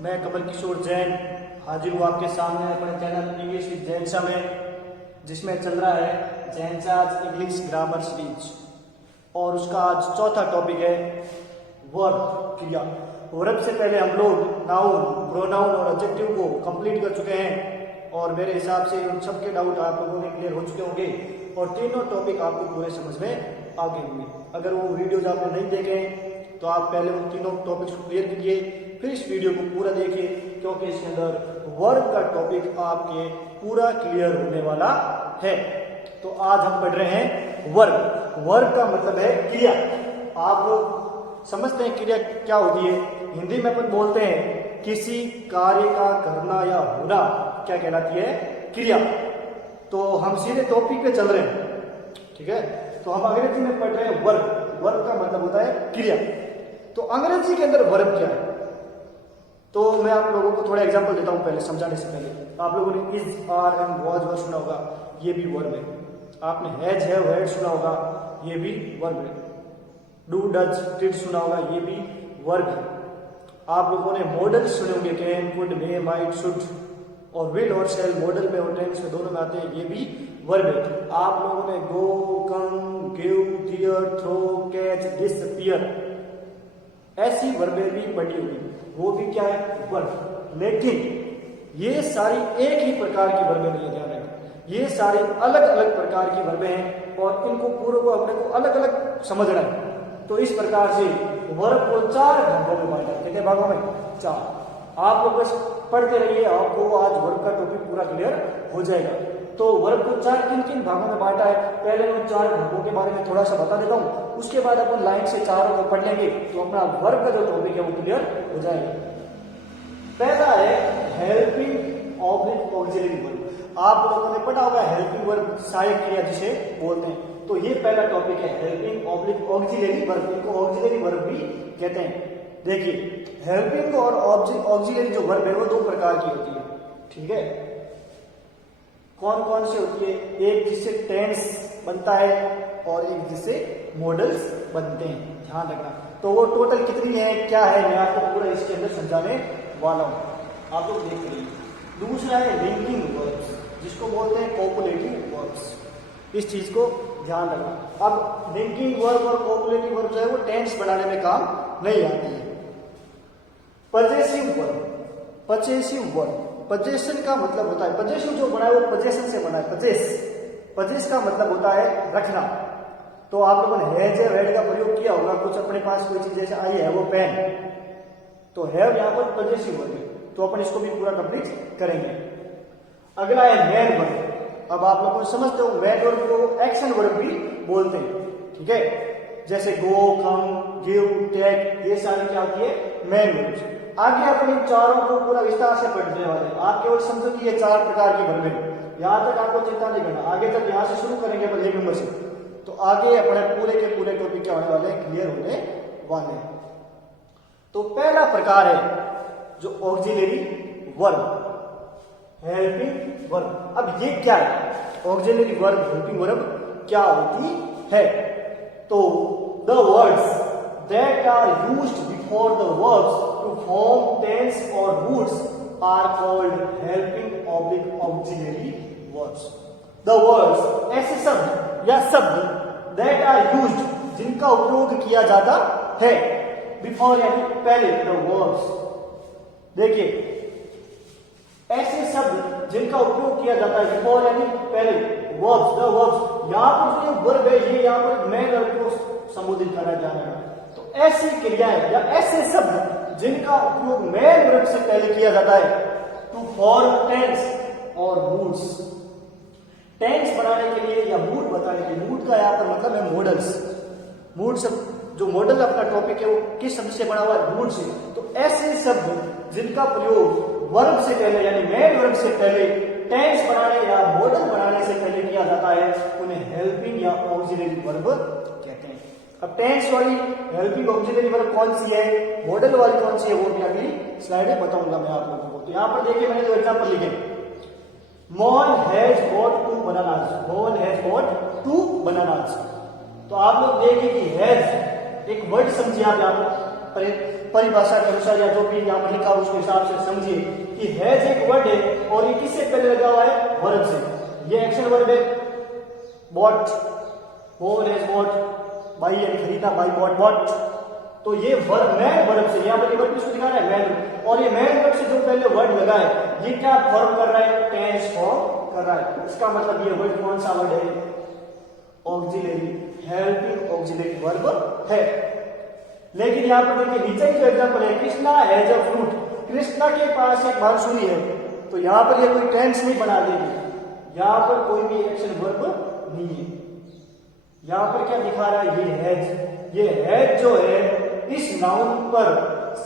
मैं कमल किशोर जैन हाजिर हूँ आपके सामने अपने चैनल इंग्लिश विद जैन सा में, जिसमें चल रहा है जैन साज इंग्लिश ग्रामर सीरीज। और उसका आज चौथा टॉपिक है वर्ब, क्रिया। वर्ब से पहले हम लोग नाउन, प्रोनाउन और एडजेक्टिव को कंप्लीट कर चुके हैं और मेरे हिसाब से उन सबके डाउट आप लोगों ने क्लियर हो चुके होंगे और तीनों टॉपिक आपको पूरे समझ में आ गए होंगे। अगर वो वीडियोज आपने नहीं देखे तो आप पहले उन तीनों टॉपिक्स को क्लियर कीजिए, फिर इस वीडियो को पूरा देखिए, क्योंकि इसके अंदर वर्ब का टॉपिक आपके पूरा क्लियर होने वाला है। तो आज हम पढ़ रहे हैं वर्ब। वर्ब का मतलब है क्रिया। आप लोग समझते हैं क्रिया क्या होती है? हिंदी में अपन बोलते हैं किसी कार्य का करना या होना क्या कहलाती है? क्रिया। तो हम सीधे टॉपिक पे चल रहे हैं, ठीक है? तो हम अंग्रेजी में पढ़ रहे हैं वर्ब। वर्ब का मतलब होता है क्रिया। तो अंग्रेजी के अंदर वर्ब क्या है? तो मैं आप लोगों को थोड़ा एग्जांपल देता हूं पहले, समझाने से पहले। आप लोगों ने is, are and was word सुना होगा, ये भी वर्ब है। आपने हैज, हैव, हैड सुना होगा, ये भी वर्ब है। डू, डज, डिड सुना होगा, ये भी वर्ब है। आप लोगों ने मॉडल सुने होंगे, can, could, may, might, should और विल और शैल मॉडल में और टेंस में दोनों में आते हैं, ये भी वर्ब है। आप लोगों ने go, come, give, dear, throw, catch, disappear ऐसी वर्बें भी पढ़ी होगी, वो भी क्या है? वर्ब। लेकिन ये सारी एक ही प्रकार की वर्बें नहीं है, ध्यान रखना। ये सारी अलग अलग प्रकार की वर्बें हैं और इनको पूरे को अपने को अलग अलग समझना है। तो इस प्रकार से वर्ब को 4 भागों में बांटा है। कितने भागों में? 4। आप लोग बस पढ़ते रहिए, आपको आज वर्ब का टॉपिक पूरा क्लियर हो जाएगा। तो वर्ब को 4 किन किन भागों में बांटा है, पहले मैं 4 भागों के बारे में थोड़ा सा बता देता हूं, उसके बाद अपन लाइन से चारों को पढ़ लेंगे तो अपना वर्ब का जो टॉपिक है वो क्लियर हो जाएगा। पहला है हेल्पिंग ऑब्लिक ऑक्सिलरी वर्ब। आप लोगों ने पढ़ा होगा हेल्पिंग वर्ब, सहायक क्रिया जिसे बोलते हैं। तो ये पहला टॉपिक है हेल्पिंग ऑब्लिक ऑक्सिलरी वर्ब। इनको ऑक्सिलरी वर्ब भी कहते हैं। देखिए, हेल्पिंग और ऑक्सिलरी जो वर्ब है वो 2 प्रकार की होती है, ठीक है? कौन कौन सी होती है? एक जिससे टेंस बनता है और एक जिससे मॉडल्स बनते हैं, ध्यान रखना। तो वो टोटल कितनी है, क्या है, मैं आपको पूरा इसके अंदर समझाने वाला हूं, आप लोग देख लीजिए। दूसरा है लिंकिंग वर्ब्स, जिसको बोलते हैं कोपुलेटिव वर्ब्स। इस चीज को ध्यान रखना। अब लिंकिंग वर्ब और कोपुलेटिव वर्ब जो है वो टेंस बनाने में काम नहीं आती है। Possessive verb, possessive verb, possession का मतलब होता है, पजेशन जो बना है वो पजेशन से बना है। पजेस का मतलब होता है रखना। तो आप लोगों ने हैज, हैड का प्रयोग किया होगा, कुछ अपने पास कोई चीज जैसे आई है वो पेन, तो हैव यहां पर पजेसिव वर्ब है। तो अपन इसको भी पूरा कंप्लीट करेंगे। अगला है मैन वर्ब। अब आप लोगों को समझते हो मैन वर्ब को एक्शन वर्ब भी बोलते हैं, ठीक है? जैसे गो, कम, गिव, टेक, ये सारी क्या होती है? Man verb. आगे अपन इन चारों को पूरा विस्तार से पढ़ने वाले हैं। आप केवल समझो कि ये 4 प्रकार की वर्बें, यहां तक आपको चिंता नहीं करना। आगे जब यहां से शुरू करेंगे अपन 1 नंबर से, तो आगे अपने पूरे के पूरे टॉपिक क्या होने वाले हैं? क्लियर होने वाले हैं। तो पहला प्रकार है जो ऑक्सिलरी वर्ब, हेल्पिंग वर्ब। अब ये क्या है? ऑक्सिलरी वर्ब, हेल्पिंग वर्ब क्या होती है? तो the words that are used before the verbs to form tense और roots are called helping oblique auxiliary verbs. The words, ऐसे शब्द या शब्द दैट आर यूज्ड, जिनका उपयोग किया जाता है, बिफोर यानी पहले, द वर्ब्स। देखिए, ऐसे शब्द जिनका उपयोग किया जाता है बिफोर यानी पहले, वर्ब्स, द वर्ब्स। यहां पर जो वर्ब है ये यहां पर मेन वर्ब को संबोधित करा जा रहा है। तो ऐसी क्रियाएं या ऐसे शब्द जिनका उपयोग मेन वर्ब से पहले किया जाता है टू फॉर्म टेंस और मूड्स। टेंस बनाने के लिए या मूड बताने के लिए, मूड का यहां पर मतलब है मॉडल्स। मूड शब्द, जो मॉडल अपना टॉपिक है वो किस शब्द से बना हुआ है? मूड से। तो ऐसे शब्द जिनका प्रयोग वर्ब से पहले यानी मेन वर्ब से पहले टेंस बनाने या मॉडल बनाने से पहले किया जाता है, उन्हें हेल्पिंग या ऑक्सिलरी वर्ब कहते हैं। अब टेंस वाली हेल्पिंग ऑक्सिलरी वर्ब कौन सी है, मॉडल वाली कौन सी है, वो भी अगली स्लाइड में बताऊंगा मैं आप लोगों को। तो यहां पर देखिए, मैंने जो एग्जांपल लिखे, Mohan has got 2 bananas. Mohan has got 2 bananas. तो आप लोग देखिए कि हैज एक वर्ड समझिए आप यहां पर, परिभाषा के अनुसार या जो भी यहाँ पर लिखा उसके हिसाब से समझिए कि हैज एक वर्ड है और ये किससे पहले लगा हुआ है, वर्ब से। ये एक्शन वर्ब है, bought, more has bought, buy and खरीदा, बाई बॉट बॉट। तो ये वर्ब मैन वर्ब से, यहाँ पर वर्ब किसको दिखा रहा है, मैन, और ये मैन वर्ब से जो पहले वर्ड लगा है ये क्या फॉर्म कर रहा है, टेंस फॉर्म कर रहा है। इसका मतलब ये वर्ड कौन सा वर्ड है, ऑक्सिलरी, हेल्पिंग ऑक्सिलरी वर्ब है। लेकिन यहाँ पर देखिए नीचे की जो एग्जांपल है, Krishna has a fruit, Krishna के पास एक बांसुरी है, तो यहाँ पर ये कोई टेंस नहीं बना देगी, यहाँ पर कोई भी एक्शन वर्ब नहीं है। यहाँ पर क्या दिखा रहा है, ये हैज, ये हैज जो है इस नाउन पर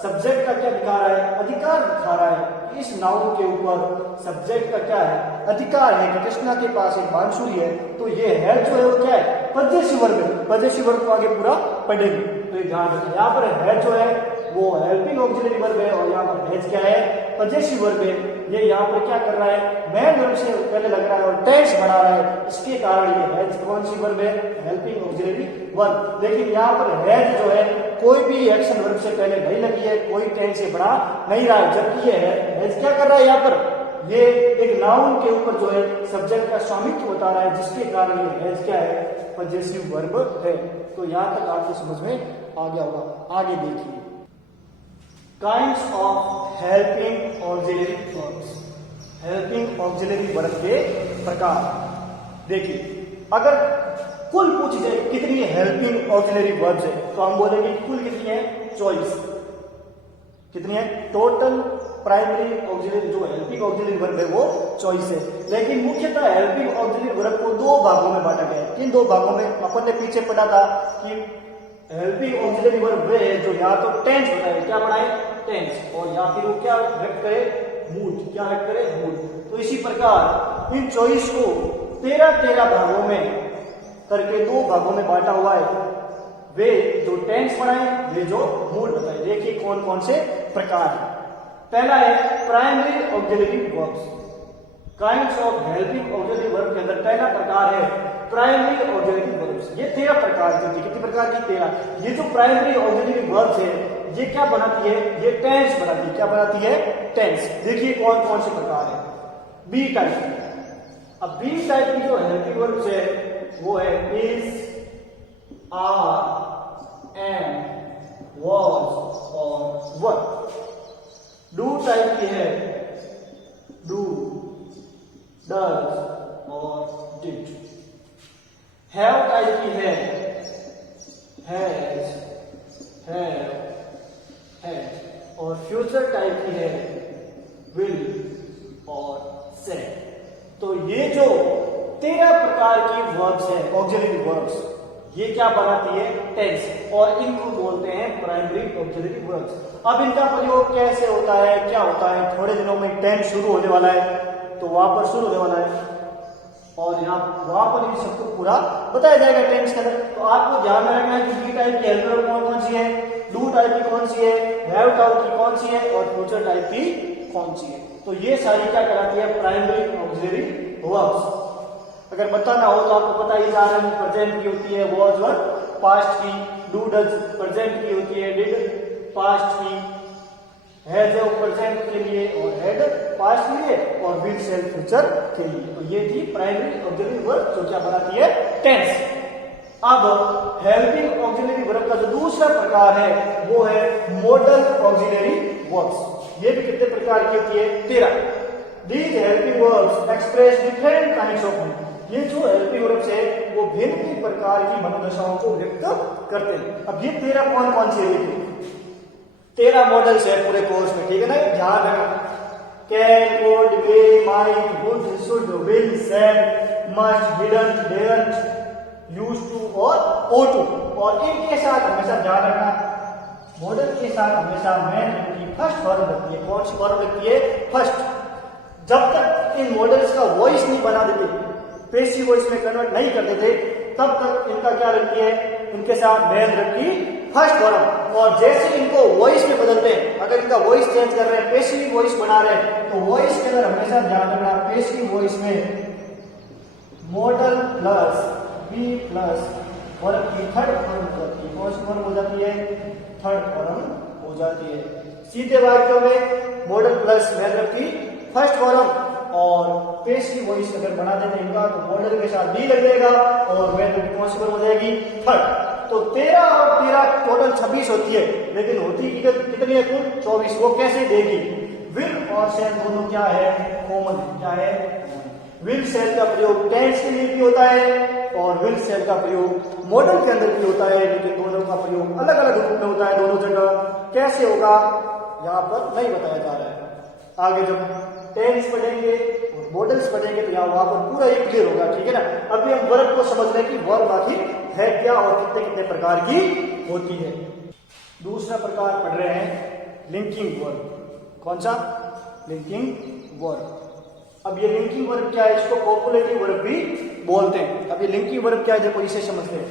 सब्जेक्ट का क्या दिखा रहा है, अधिकार दिखा रहा है। इस नाउन के ऊपर सब्जेक्ट का क्या है, अधिकार है कि कृष्णा के पास एक बांसुरी है। तो ये हैज जो है वो क्या है, पजेसिव वर्ब है। पजेसिव वर्ब को आगे पूरा पढ़ेंगे, तो ये ध्यान रखना। यहाँ पर हैज जो है वो हेल्पिंग ऑक्सिलरी वर्ब है और यहाँ पर हैज क्या है, पजेसिव वर्ब है। ये यहाँ पर क्या कर रहा है, मैन वर्ब से पहले लग रहा है और टेंस बना रहा है, इसके कारण ये हैज कौन सी वर्ब है, हेल्पिंग ऑक्सिलरी वर्ब। लेकिन यहाँ पर हैज जो है कोई भी एक्शन वर्ब से पहले नहीं लगी है, कोई टेंस से बना नहीं रहा है, जबकि ये हैज क्या कर रहा है, यहाँ पर ये एक नाउन के ऊपर जो है सब्जेक्ट का स्वामित्व बता रहा है, जिसके कारण ये हैज क्या है, पजेसिव वर्ब है। तो यहाँ तक आपको समझ में आ गया होगा। आगे देखिए, kinds of helping auxiliary verbs, helping auxiliary verb के प्रकार। देखिए अगर कुल पूछ जाए कितनी हेल्पिंग ऑक्सिलरी वर्ब्स है, तो हम बोलेंगे कुल कितनी है, 24। कितनी है, टोटल प्राइमरी ऑक्सिलरी जो हेल्पिंग ऑक्सिलरी वर्ब है वो 24 है। लेकिन मुख्यतः हेल्पिंग ऑक्सिलरी वर्ब को दो भागों में बांटा गया है। किन दो भागों में, अपन ने पीछे पढ़ा था कि हेल्पिंग ऑक्सिलरी वर्ब वे है जो या तो टेंस बनाए, क्या बनाए, टेंस, और या फिर वो क्या व्यक्त करे, मूड, क्या व्यक्त करे, मूड। तो इसी प्रकार इन 24 को 13 भागों में करके दो भागों में बांटा हुआ है। वे जो टेंस बनाए, वे जो मूड बताए। देखिए कौन कौन से प्रकार है। पहला है primary auxiliary verbs. Kinds of helping auxiliary verb के अंदर पहला प्रकार है प्राइमरी ऑक्सिलरी वर्ब्स। ये 13 प्रकार की होती है। कितनी प्रकार की, 13। ये जो प्राइमरी ऑक्सिलरी वर्ब्स है ये क्या बनाती है, ये टेंस बनाती है। क्या बनाती है, टेंस। देखिए कौन कौन से प्रकार है। B type. अब बी टाइप की जो हेल्पिंग वर्ब्स है वो है इज, आर, एम, वाज और वर। डू टाइप की है डू, डज और डिड। हैव टाइप की है हैज, हैव, हैड। और फ्यूचर टाइप की है विल और सेड। तो ये जो 13 प्रकार की वर्ब्स है, ऑक्सिलरी वर्ब्स, ये क्या बनाती है, टेंस, और इनको बोलते हैं प्राइमरी ऑक्सिलरी वर्ब्स। अब इनका प्रयोग कैसे होता है, क्या होता है, थोड़े दिनों में टेंस शुरू होने वाला है, तो वहां पर शुरू होने वाला है और यहाँ वहां पर इन सबको पूरा बताया जाएगा टेंस के अंदर। तो आपको ध्यान में रखना है कि बी टाइप की हेल्पिंग वर्ब कौन कौन सी है, डू टाइप की कौन सी है, हैव टाइप की कौन सी है और फ्यूचर टाइप की कौन सी है। तो ये सारी क्या कहलाती है, प्राइमरी ऑक्सिलरी वर्ब्स। अगर बताना हो तो आपको पता ही जा रहा है, प्रेजेंट की होती है, वाज वर पास्ट की, डू डज प्रेजेंट की होती है, डिड पास्ट की, हैज प्रेजेंट के लिए और हैड पास्ट के लिए और विल सेल फ्यूचर के लिए। तो ये थी प्राइमरी ऑक्सिलरी वर्ब जो क्या बनाती है, टेंस। अब हेल्पिंग ऑक्सिलरी वर्ब का जो दूसरा प्रकार है वो है मॉडल ऑक्सिलरी वर्ब्स। ये भी कितने प्रकार की होती है, 13। These helping verbs express different kinds of mood. ये जो हेल्पिंग वर्ब्स है वो भिन्न प्रकार की मनोदशाओं को व्यक्त करते हैं। अब ये 13 कौन कौन सी है, 13 मॉडल्स है पूरे कोर्स में, ठीक है ना, ध्यान रखना। Can, could, will, might, would, should, will, said, must, didn't, daren't, used to और ought to। और इनके साथ हमेशा ध्यान रखना, मॉडल के साथ हमेशा मैन की फर्स्ट फॉर्म लगती है। कौन सी फॉर्म लगती है, फर्स्ट। जब तक इन मॉडल्स का वॉइस नहीं बना देते, पेसिव वॉइस में कन्वर्ट नहीं कर देते, तब तक इनका क्या रखती है, इनके साथ मैन रखी फर्स्ट फॉर्म। और जैसे इनको वॉइस में बदलते हैं, अगर इनका वॉइस चेंज कर रहे हैं, पेसिव वॉइस बना रहे हैं, तो वॉइस के अंदर हमेशा ध्यान रखना, पेसिव वॉइस में modal plus be plus verb की थर्ड फॉर्म हो जाती है। कौन सी फॉर्म हो जाती है, थर्ड फॉर्म हो हो जाती है। सीधे वाक्यों में मॉडल प्लस मैन वर्ब की फर्स्ट फॉर्म और पेसिव वॉइस अगर बना देते इनका तो मॉडल के साथ बी लग जाएगा और मैन वर्ब की कौन सी फॉर्म हो जाएगी थर्ड। तो 13 और 13 टोटल 26 होती है, लेकिन होती कितनी है कुल 24। वो कैसे देगी? विल और शैल दोनों क्या है कॉमन, क्या है विल शैल का प्रयोग टेंस के लिए भी होता है और विल शैल का प्रयोग मॉडल के अंदर भी होता है, लेकिन दोनों का प्रयोग अलग अलग रूप में होता है दोनों जगह। कैसे होगा यहाँ पर नहीं बताया जा रहा है। आगे जब टेंस पढ़ेंगे और मॉडल्स पढ़ेंगे तो यहाँ वहां पर पूरा एक क्लियर होगा, ठीक है ना। अभी हम वर्ब को समझ रहे हैं कि वर्ब आखिर है क्या और कितने कितने प्रकार की होती है। दूसरा प्रकार पढ़ रहे हैं लिंकिंग वर्ब। कौन सा? Linking verb. अब ये लिंकिंग वर्ब क्या है? इसको कॉपुलेटिव वर्ब भी बोलते हैं। अब ये लिंकिंग वर्ब क्या है देखो इसे समझते हैं।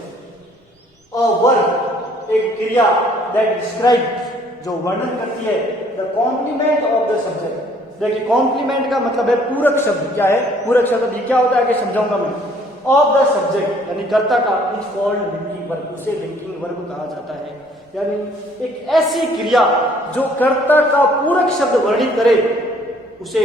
अ वर्ब एक क्रिया दैट डिस्क्राइब जो वर्णन करती है the complement of the subject. देखिए कॉम्प्लीमेंट का मतलब है पूरक शब्द। क्या है पूरक शब्द? ये क्या होता है आगे समझाऊंगा मैं। ऑफ द सब्जेक्ट यानी कर्ता का इज कॉल्ड लिंकिंग वर्ब, उसे लिंकिंग वर्ब कहा जाता है। यानी एक ऐसी क्रिया जो कर्ता का पूरक शब्द वर्णित करे उसे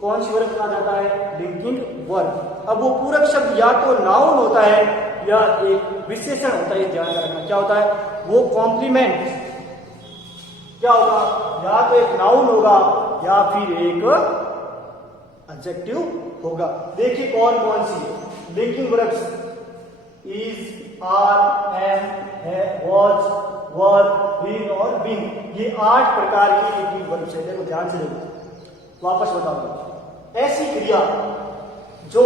कौन सी वर्ब कहा जाता है? Linking verb. अब वो पूरक शब्द या तो नाउन होता है या एक विशेषण होता है, ध्यान रखना। क्या होता है वो? कॉम्प्लीमेंट क्या होगा? या तो एक नाउन होगा या फिर एक एडजेक्टिव होगा। देखिए कौन कौन सी है linking verbs. Is, are, am, है, वॉज, वर, बीन और बीन। ये 8 प्रकार की लिंकिंग वर्ब्स है। देखो ध्यान से देखो, वापस बताओ। ऐसी क्रिया जो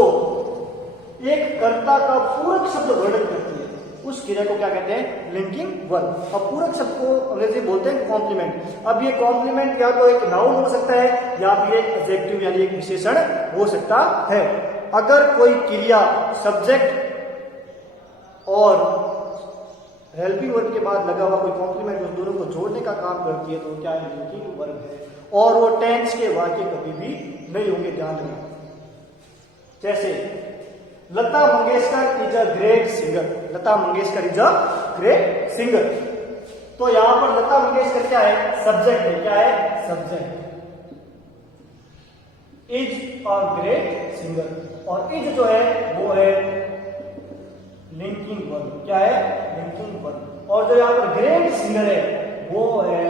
एक कर्ता का पूरक शब्द वर्णन करती है उस क्रिया को क्या कहते हैं? Linking verb. अब पूरक शब्द को अंग्रेजी बोलते हैं कॉम्प्लीमेंट। अब ये कॉम्प्लीमेंट या तो एक नाउन हो सकता है या फिर एक एडजेक्टिव यानी एक विशेषण हो सकता है। अगर कोई क्रिया सब्जेक्ट और हेल्पिंग वर्ब के बाद लगा हुआ कोई कॉम्प्लीमेंट उस दोनों को जोड़ने का काम करती है तो क्या है? लिंकिंग वर्ब है। और वो टेंस के वाक्य कभी भी नहीं होंगे, ध्यान रखना। जैसे Lata Mangeshkar is a great singer. Lata Mangeshkar is a great singer. तो यहां पर लता मंगेशकर क्या है? सब्जेक्ट है। क्या है? Subject. Is a great singer और इज जो है वो है लिंकिंग वर्ब। क्या है? Linking verb. और जो यहां पर ग्रेट सिंगर है वो है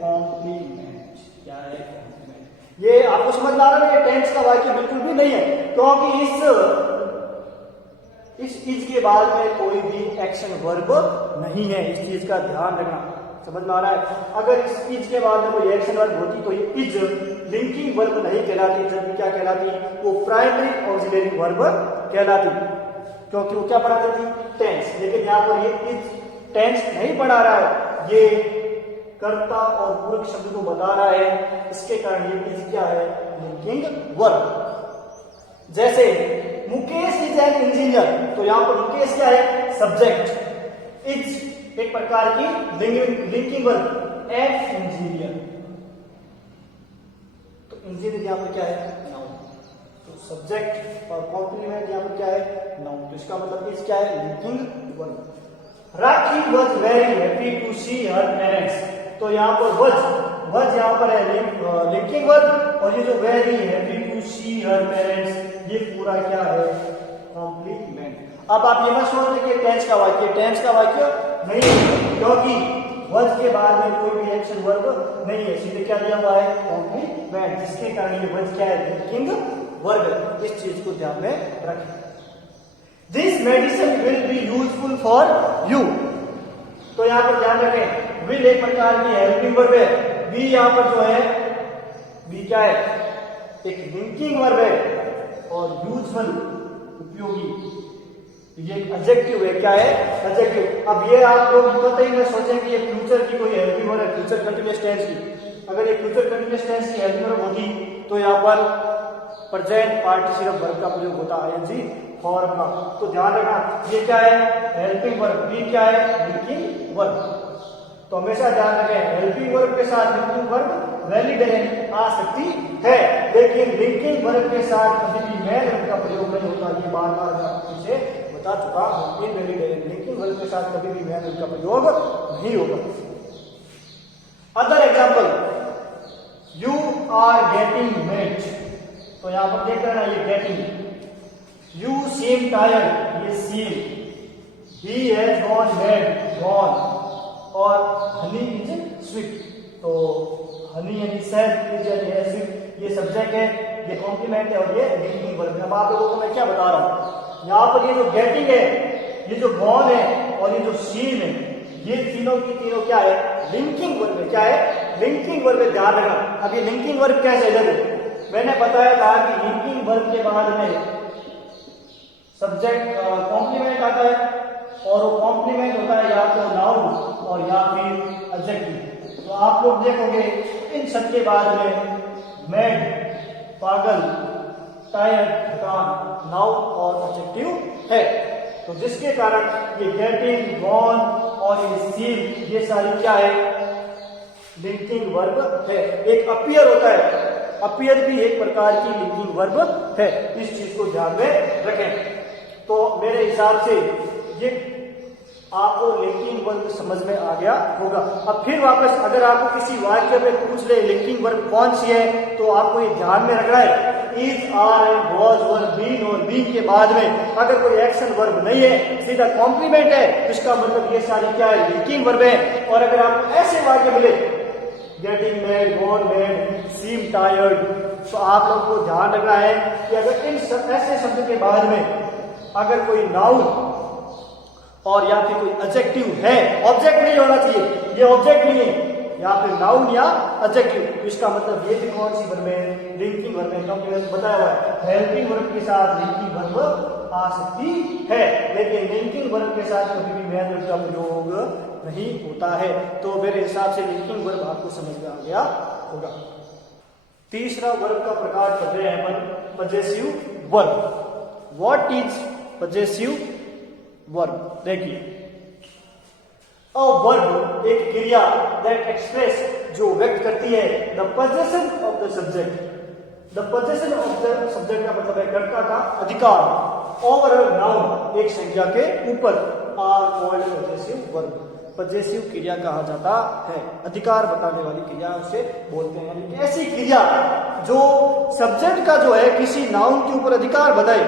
कॉम्प्लीमेंट। क्या है? कॉम्प्लीमेंट। ये आपको समझ में आ रहा है? ये टेंस का वाक्य बिल्कुल भी नहीं है, क्योंकि इस इज के बाद में कोई भी एक्शन वर्ब नहीं है। इस चीज का ध्यान रखना। समझ में आ रहा है? अगर इस इज के बाद में कोई एक्शन वर्ब होती तो ये इज लिंकिंग वर्ब नहीं कहलाती, जबकि क्या कहलाती? वो प्राइमरी ऑक्सिलरी वर्ब कहलाती, क्योंकि वो क्या पढ़ाती थी? टेंस। लेकिन यहाँ पर ये इज टेंस नहीं पढ़ा रहा है, ये कर्ता और पूरक शब्द को बता रहा है। इसके कारण ये इज क्या है? Linking verb. जैसे मुकेश इज एन इंजीनियर, तो यहां पर मुकेश क्या है? सब्जेक्ट। इज एक प्रकार की लिंकिंग वर्ब, एन इंजीनियर। तो इंजीनियर यहां पर क्या है? नाउन। तो सब्जेक्ट और कॉम्प्लीमेंट यहां पर क्या है? नाउन। तो इसका मतलब इज क्या है? Linking verb. Rakhi was very happy to see her parents. तो यहां पर वॉज यहां पर है लिंकिंग वर्ब और ये जो very happy to see her parents ये पूरा क्या है? कॉम्प्लीमेंट। अब आप ये मत सोचते कि टेंस का वाक्य, टेंस का वाक्य नहीं है, क्योंकि वज के बाद में कोई भी एक्शन वर्ब नहीं है, सीधे क्या दिया हुआ है? कॉम्प्लीमेंट, जिसके कारण ये वज क्या है? लिंकिंग वर्ब है। इस चीज को ध्यान में रखें। This medicine will be useful for you. तो यहां पर ध्यान रखें, विल एक प्रकार की हेल्पिंग वर्ब है, बी यहां पर जो है बी क्या है? एक लिंकिंग वर्ब है और यूजफुल उपयोगी ये एडजेक्टिव है। क्या है? एडजेक्टिव। अब ये आप लोग कतई न सोचें कि ये फ्यूचर की कोई हेल्पिंग वर्ब है, फ्यूचर कंटीन्यूअस टेंस की। अगर ये फ्यूचर कंटीन्यूअस टेंस की हेल्पिंग वर्ब होती तो यहाँ पर प्रेजेंट पार्टिसिपल वर्ब का प्रयोग होता आईएनजी फॉर्म का। तो ध्यान रखना ये क्या है? Helping verb. बी क्या है? Linking verb. तो हमेशा ध्यान रखें हेल्पिंग वर्ब के साथ लिंकिंग वर्ब वैलिड आ सकती है, लेकिन लिंकिंग वर्ब के साथ कभी भी मैन वर्ब का प्रयोग नहीं होता। ये बार बार मैं आपको इसे बता चुका हूं। इनवैलिड है, लिंकिंग वर्ब के साथ कभी भी मैन वर्ब का प्रयोग नहीं होगा। Other example, you are getting met, तो यहां पर देख रहे हैं ना ये गेटिंग। यू सीम टायर्ड, ये seem. He has gone mad, gone. और हनी इज स्वीट, तो हनी यानी शहद, इज यानी स्वीट, ये सब्जेक्ट है, ये कॉम्प्लीमेंट है और ये लिंकिंग वर्ब है। अब आप लोगों को मैं क्या बता रहा हूं, यहां पर ये जो गेटिंग है, ये जो गॉन है और ये जो सीम है, ये तीनों की तीनों क्या है, लिंकिंग वर्ब है। क्या है, लिंकिंग वर्ब है, ध्यान रखना। अब ये लिंकिंग वर्ब कैसे है, मैंने बताया था कि लिंकिंग वर्ब के बाद में सब्जेक्ट कॉम्प्लीमेंट आता है और वो कॉम्प्लीमेंट होता है या तो नाउन और या फिर एडजेक्टिव। तो आप लोग देखोगे इन सब के बाद में मैड, पागल, टायर्ड, थकान नाउन और एडजेक्टिव है। तो जिसके कारण ये गेटिंग, गॉन और ये सीम, ये सारी क्या है, लिंकिंग वर्ब है। एक अपीयर होता है, अपीयर भी एक प्रकार की लिंकिंग वर्ब है, इस चीज को ध्यान में रखें। तो मेरे हिसाब से ये आपको लिंकिंग वर्ब समझ में आ गया होगा। अब फिर वापस अगर आपको किसी वाक्य में पूछ ले लिंकिंग वर्ब कौन सी है, तो आपको ये ध्यान में रखना है is, are and was verb, been और बीन के बाद में अगर कोई एक्शन वर्ब नहीं है, सीधा कॉम्प्लीमेंट है, तो इसका मतलब ये सारी क्या है, लिंकिंग वर्ब है। और अगर आपको ऐसे वाक्य मिले गेटिंग मैड, गॉन मैड, सीम टायर्ड, तो आप लोग को ध्यान रखना है कि अगर इन सब ऐसे शब्द के बाद में अगर कोई नाउन और या फिर कोई एडजेक्टिव है, ऑब्जेक्ट नहीं होना चाहिए, ये ऑब्जेक्ट नहीं है, या फिर नाउन या एडजेक्टिव, तो इसका मतलब ये भी कौन सी वर्ब है, लिंकिंग वर्ब है। क्योंकि मैंने बताया हुआ है हेल्पिंग वर्ब के साथ लिंकिंग वर्ब आ सकती है, लेकिन लिंकिंग वर्ब के साथ कभी भी मेन वर्ब का प्रयोग नहीं होता है। तो मेरे हिसाब से लिंकिंग वर्ब आपको समझ में आ गया होगा। तीसरा वर्ब का प्रकार पढ़ रहे हैं अपन, possessive verb. What is possessive verb? देखिए, अ वर्ब एक क्रिया दैट एक्सप्रेस, जो व्यक्त करती है the possession of the subject. The possession of the subject का मतलब है कर्ता का अधिकार ओवर नाउन, एक संज्ञा के ऊपर, are called possessive verb. Possessive क्रिया कहा जाता है, अधिकार बताने वाली क्रिया उसे बोलते हैं। ऐसी क्रिया जो सब्जेक्ट का जो है किसी नाउन के ऊपर अधिकार बताए,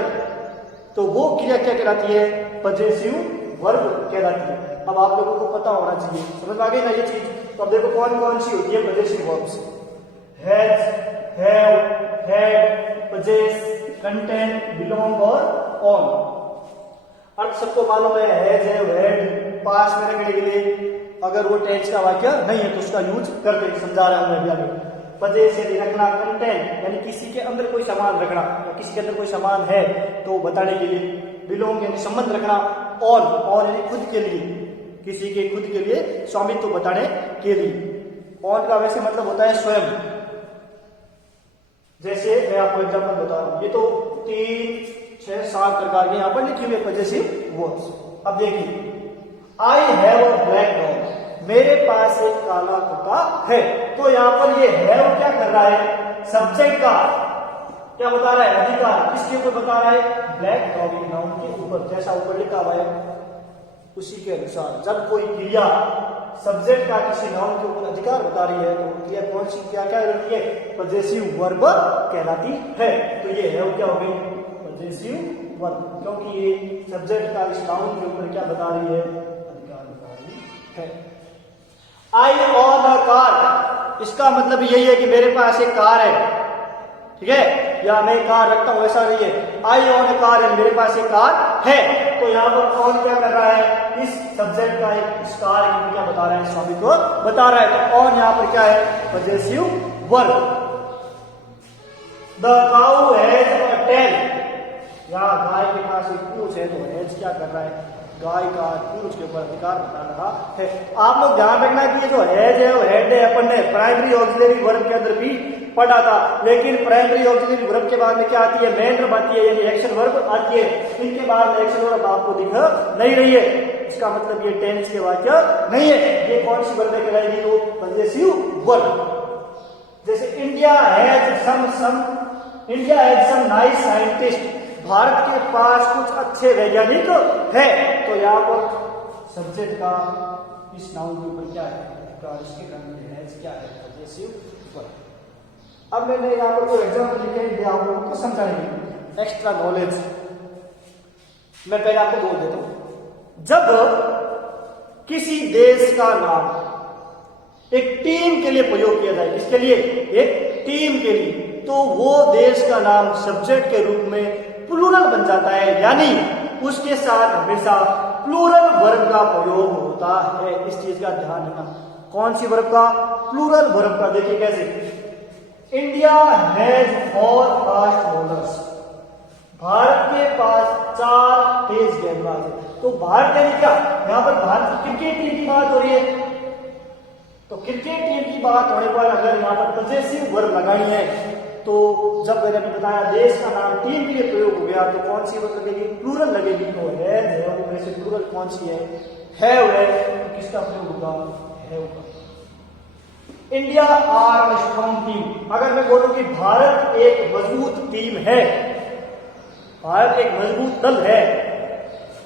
तो वो क्रिया क्या कहलाती है, पजेसिव वर्ब कहलाती है। अब आप लोगों को पता होना चाहिए, समझ में आ गई ना ये चीज। तो अब देखो कौन कौन सी होती है possessive verbs, has, have, had, possess, contain, belong और ऑन। अर्थ सबको मालूम है, हैज, हैव, हैड पास में रखने के लिए, अगर वो टेंस का वाक्य नहीं है तो उसका यूज करते, समझा रहा हूं मैं भी आगे। पजेस यानी रखना, कंटेन यानी किसी के अंदर कोई सामान रखना, या किसी के अंदर कोई सामान है तो बताने के लिए, बिलोंग यानी संबंध रखना, ऑन, ऑन यानी खुद के लिए, किसी के खुद के लिए स्वामित्व तो बताने के लिए। ऑन का वैसे मतलब होता है स्वयं। जैसे मैं आपको एग्जांपल बता रहा हूं, ये तो 3, 6, 7 प्रकार के यहां पर लिखे हुए पजेसिव वर्ब्स। अब देखिए, आई हैव अ ब्लैक डॉग, मेरे पास एक काला कुत्ता है। तो यहां पर ये हैव क्या कर रहा है, सब्जेक्ट का क्या बता रहा है, अधिकार किसके ऊपर बता रहा है, ब्लैक डॉग नाउन के ऊपर, जैसा ऊपर लिखा हुआ है उसी के अनुसार। जब कोई क्रिया सब्जेक्ट का किसी नाउन के ऊपर अधिकार बता रही है, तो क्रिया कौन सी, क्या क्या रहती है, पजेसिव वर्ब कहलाती है। तो ये हैव क्या हो गई, पजेसिव वर्ब, क्योंकि ये सब्जेक्ट का इस नाउन के ऊपर क्या बता रही है, अधिकार बता रही है। आई ओन अ कार, इसका मतलब यही है कि मेरे पास एक कार है, ठीक है, या मैं कार रखता हूं, ऐसा नहीं है। आई ओन अ कार है, मेरे पास एक कार है। तो यहां पर कौन क्या कर रहा है, इस सब्जेक्ट का एक कार क्या बता रहा है, स्वामित्व को बता रहा है। और यहां पर क्या है, possessive verb. The cow has a tail, यहां गाय के पास एक पूंछ है, तो हैज क्या कर रहा है, गाय का पूंछ के ऊपर अधिकार बता रहा है। आप लोग ध्यान रखना कि ये जो हैज है वो हेड है, अपन ने प्राइमरी ऑक्सिलरी वर्ब के अंदर भी पढ़ा था, लेकिन प्राइमरी ऑक्सिलरी वर्ब के बाद में क्या आती है, मेन वर्ब आती है, यानी एक्शन वर्ब आती है। इनके बाद में एक्शन वर्ब आपको दिख नहीं रही है, इसका मतलब ये टेंस के वाक्य नहीं है। ये कौन सी वर्ब कहलाएगी, तो पजेसिव वर्ब। जैसे India has some nice scientist, Bharat के पास कुछ अच्छे वैज्ञानिक है। तो यहाँ पर सब्जेक्ट का इस नाउन के ऊपर क्या है, और इसके कारण क्या है पजेसिव वर्ब। अब मैंने यहाँ पर कोई एग्जाम्पल लिखे हैं, आप लोगों को समझाएंगे एक्स्ट्रा नॉलेज। मैं पहले आपको बोल देता हूं, जब किसी देश का नाम एक टीम के लिए प्रयोग किया जाए, किसके लिए? एक टीम के लिए, तो वो देश का नाम सब्जेक्ट के रूप में प्लूरल बन जाता है, यानी उसके साथ हमेशा प्लूरल वर्ब का प्रयोग होता है। इस चीज का ध्यान रखना। कौन सी वर्ब का? प्लूरल वर्ब का। देखिए कैसे, India has 4 fast bowlers. Bharat के पास 4 तेज गेंदबाज है। तो भारत यानी क्या? यहां पर भारत की क्रिकेट टीम की बात हो रही है, तो क्रिकेट टीम की बात होने पर अगर यहाँ पर पजेसिव वर्ब लगानी है, तो जब मैंने अभी बताया देश का नाम टीम के लिए प्रयोग हो गया, तो कौन सी वर्ब लगेगी? प्लूरल लगेगी। तो है उनमें से प्लूरल कौन सी है? तो किसका प्रयोग होगा? है होगा। India are strong team. अगर मैं बोलूं कि भारत एक मजबूत टीम है, भारत एक मजबूत दल है,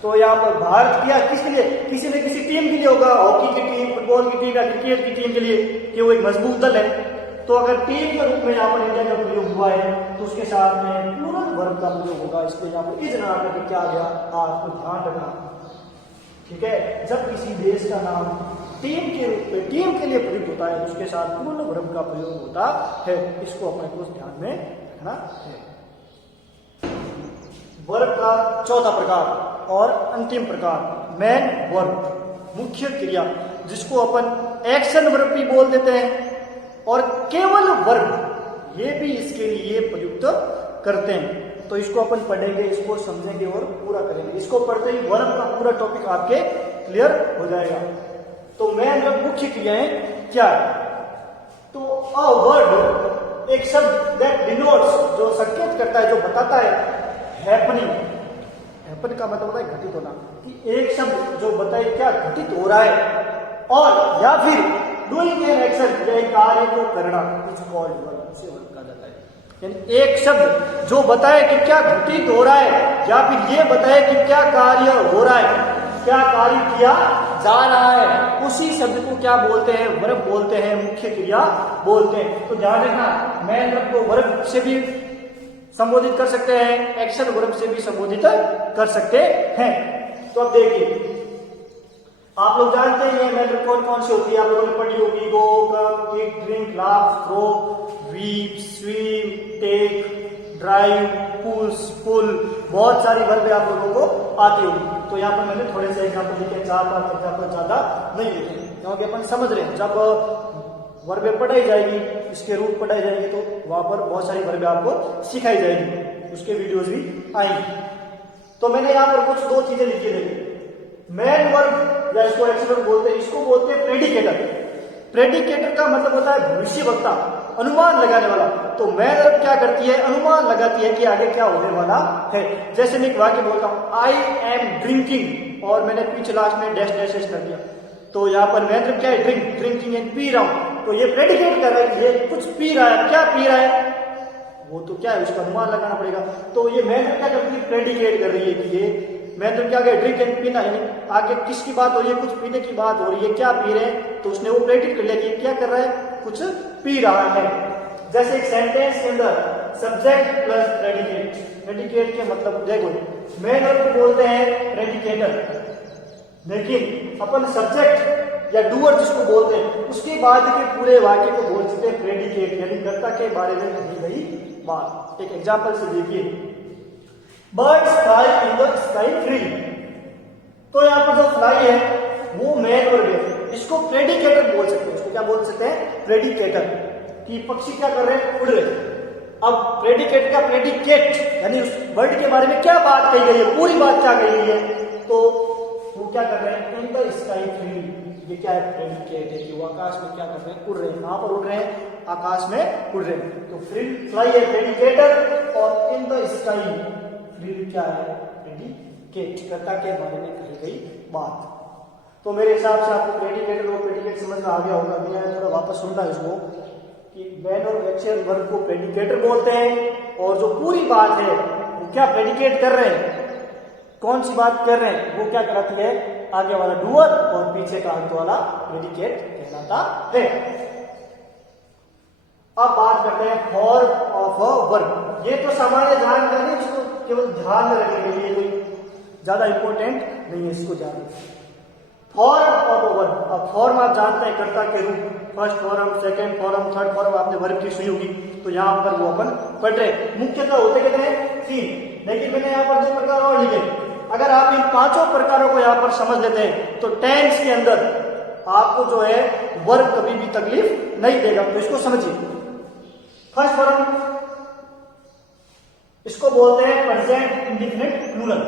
तो यहाँ पर भारत किया किसके लिए? किसी न किसी टीम के लिए होगा, हॉकी की टीम, फुटबॉल की टीम या क्रिकेट की टीम के लिए, कि वो एक मजबूत दल है। तो अगर टीम के रूप में यहाँ पर इंडिया का प्रयोग हुआ है, तो उसके साथ में प्लूरल वर्ब का प्रयोग होगा। इसलिए यहाँ पर इज लगा करके क्या आ गया? आपको ध्यान रखना, ठीक है। जब किसी देश का नाम टीम के रूप में, टीम के लिए प्रयुक्त होता है, तो उसके साथ प्लूरल वर्ब का प्रयोग होता है। इसको अपने को ध्यान में रखना है। वर्ब का चौथा प्रकार और अंतिम प्रकार, मेन वर्ब, मुख्य क्रिया, जिसको अपन एक्शन वर्ब भी बोल देते हैं, और केवल वर्ब, ये भी इसके लिए प्रयुक्त करते हैं। तो इसको अपन पढ़ेंगे, इसको समझेंगे और पूरा करेंगे। इसको पढ़ते ही वर्ब का पूरा टॉपिक आपके क्लियर हो जाएगा। तो मेन वर्ब, मुख्य क्रियाएं क्या है? तो अ वर्ड, एक शब्द दैट डिनोट्स, जो संकेत करता है, जो बताता है हैपनिंग। हैपन का मतलब होता है घटित होना, कि एक शब्द जो बताए क्या घटित हो रहा है, और या फिर डूइंग एन एक्शन, एक कार्य को करना, कुछ कॉल्ड वर्ब से वर्ब कहा जाता है। यानी एक शब्द जो बताए कि क्या घटित हो रहा है, या फिर ये बताए कि क्या कार्य हो रहा है, क्या कार्य किया जा रहा है, उसी शब्द को क्या बोलते हैं? वर्ब बोलते हैं, मुख्य क्रिया बोलते हैं। तो ध्यान रखना, मेन वर्ब को वर्ब से भी संबोधित कर सकते हैं, एक्शन वर्ब से भी संबोधित कर सकते हैं। तो अब देखिए, आप लोग जानते हैं मेन वर्ब कौन कौन सी होती है, आप लोगों ने पढ़ी होगी। Go, come, eat, drink, laugh, throw, weep, swim, take, drive, push, pull, बहुत सारी वर्बें आप लोगों को आती होगी। तो यहाँ पर मैंने थोड़े से एग्जाम्पल लिखे, 4-5 एग्जाम्पल ज्यादा नहीं लिखे, क्योंकि अपन समझ रहे हैं जब वर्बें पढ़ाई जाएगी, इसके रूप पढ़ाई जाएंगे, तो वहां पर बहुत सारी वर्बें आपको सिखाई जाएगी, उसके वीडियोज भी आएंगे। तो मैंने यहाँ पर कुछ 2 चीजें लिखी थी। मेन वर्ब, या इसको एक्शन वर्ब बोलते हैं, इसको बोलते हैं प्रेडिकेटर। प्रेडिकेटर का मतलब होता है भविष्य वक्ता, अनुमान लगाने वाला। तो मेन वर्ब क्या करती है? अनुमान लगाती है कि आगे क्या होने वाला है। जैसे मैं एक वाक्य बोलता हूं, आई एम ड्रिंकिंग, और मैंने पीछे लास्ट में डैश डैश कर दिया, तो यहाँ पर मेन वर्ब क्या है? ड्रिंक, ड्रिंकिंग एंड, पी रहा हूं। तो ये प्रेडिकेट कर रहा है कि ये कुछ पी रहा है। क्या पी रहा है? वो तो क्या है, उसका अनुमान लगाना पड़ेगा। तो ये मेन वर्ब क्या करती है? प्रेडिकेट कर रही है कि ये मेन वर्ब क्या गया? ड्रिंक एंड, पीना, यानी आगे किसकी बात हो रही है? कुछ पीने की बात हो रही है। क्या पी रहे हैं? तो उसने वो प्रेडिकेट कर लिया कि क्या कर रहा है? कुछ पी रहा है। जैसे एक सेंटेंस के अंदर सब्जेक्ट प्लस प्रेडिकेट, प्रेडिकेट के मतलब देखो, मेन वर्ब को बोलते हैं प्रेडिकेटर, लेकिन अपन सब्जेक्ट या डूअर जिसको बोलते हैं, उसके बाद के पूरे वाक्य को बोल सकते हैं प्रेडिकेट, यानी कर्ता के बारे में कही गई बात। एक एग्जांपल से देखिए, birds fly in the sky freely. तो यहाँ पर जो फ्लाई है वो मेन वर्ब है, इसको प्रेडिकेटर बोल सकते हैं। इसको क्या बोल सकते हैं? प्रेडिकेटर, कि पक्षी क्या कर रहे हैं? उड़ रहे हैं। अब प्रेडिकेट का प्रेडिकेट, यानी उस बर्ड के बारे में क्या बात कही गई है, पूरी बात क्या कही गई है, तो वो क्या कर रहे हैं? In the sky freely. ये क्या है? प्रेडिकेट है, कि वो आकाश में क्या कर रहे हैं? उड़ रहे हैं। कहां पर उड़ रहे हैं? आकाश में उड़ रहे हैं। तो फ्लाई है प्रेडिकेटर, और इन द स्काई फ्रीली क्या है? प्रेडिकेट, कर्ता के बारे में कही गई बात। तो मेरे हिसाब से आपको प्रेडिकेटर और प्रेडिकेट समझ में आ गया होगा। मैं थोड़ा वापस सुन रहा इसको, कि मेन और एक्शन वर्ब को प्रेडिकेटर बोलते हैं, और जो पूरी बात है वो क्या प्रेडिकेट कर रहे हैं, कौन सी बात कर रहे हैं, वो क्या कराती है? आगे वाला डूअर और पीछे का अंत वाला प्रेडिकेट कहलाता है। अब बात करते हैं फॉर्म ऑफ अ वर्ब। ये तो सामान्य जानकारी, इसको केवल ध्यान में रखने के लिए, कोई ज्यादा इंपॉर्टेंट नहीं है इसको जानना। Form of a verb. अब फॉर्म आप जानते हैं कर्ता के रूप, first form, second form, third form, आपने वर्ब की सुनी होगी, तो यहाँ पर वो अपन पढ़ रहे। मुख्यतः होते कितने हैं? 3, लेकिन मैंने यहाँ पर 2 प्रकार और लिखे। अगर आप इन 5 प्रकारों को यहाँ पर समझ लेते हैं तो टेंस के अंदर आपको जो है वर्ब कभी भी तकलीफ नहीं देगा। तो इसको समझिए। फर्स्ट फॉर्म, इसको बोलते हैं प्रेजेंट इंडेफिनिट प्लूरल,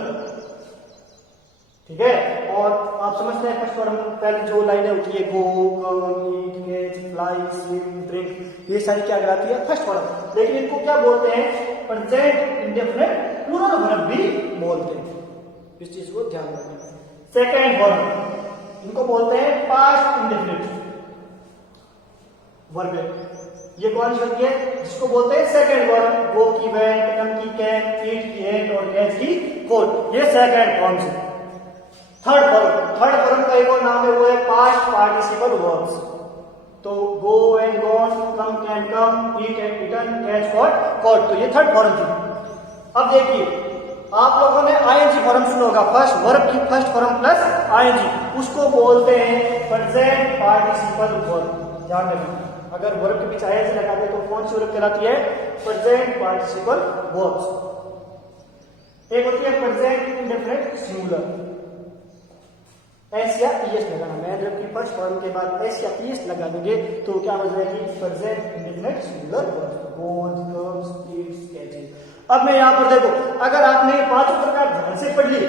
ठीक है। और आप समझते हैं फर्स्ट फॉर्म, पहले जो लाइनें होती है गो, कम, ईट, कैच, फ्लाई, स्विम, ड्रिंक, ये सारी क्या कहलाती है? First form. लेकिन इनको क्या बोलते हैं? प्रेजेंट इंडेफिनिट प्लूरल वर्ब भी बोलते हैं, इस चीज को ध्यान रखना। सेकेंड फॉर्म, इनको बोलते हैं पास्ट इंडेफिनिट वर्ब। ये कौन सी होती है? जिसको बोलते हैं सेकेंड फॉर्म। गो की वेंट, कम की कैन, ईट की एट और कैच की कोट, ये सेकेंड फॉर्म है। थर्ड फॉर्म का एक और नाम है, वो है पास्ट पार्टिसिपल वर्ब्स। तो go and gone, come came come, eat and eaten, catch caught caught, तो ये थर्ड फॉर्म थी। अब देखिए, आप लोगों ने आईएनजी फॉर्म सुना होगा, फर्स्ट वर्ब की फर्स्ट फॉर्म प्लस आईएनजी, उसको बोलते हैं प्रेजेंट पार्टिसिपल वर्ब। ध्यान रखना, अगर वर्ब के पीछे आईएनजी लगा दे तो कौन सी वर्ब कहलाती है? Present participle verbs. एक होती है प्रेजेंट इंडेफिनिट सिंगुलर, एस या ईएस लगाना। मैं जब की फर्स्ट फॉर्म के बाद एस या ईएस लगा देंगे तो क्या हो जाएगी? Present indefinite singular verb. Goes, comes, Yeats, catches. अब मैं यहाँ पर देखो, अगर आपने 5 प्रकार ध्यान से पढ़ ली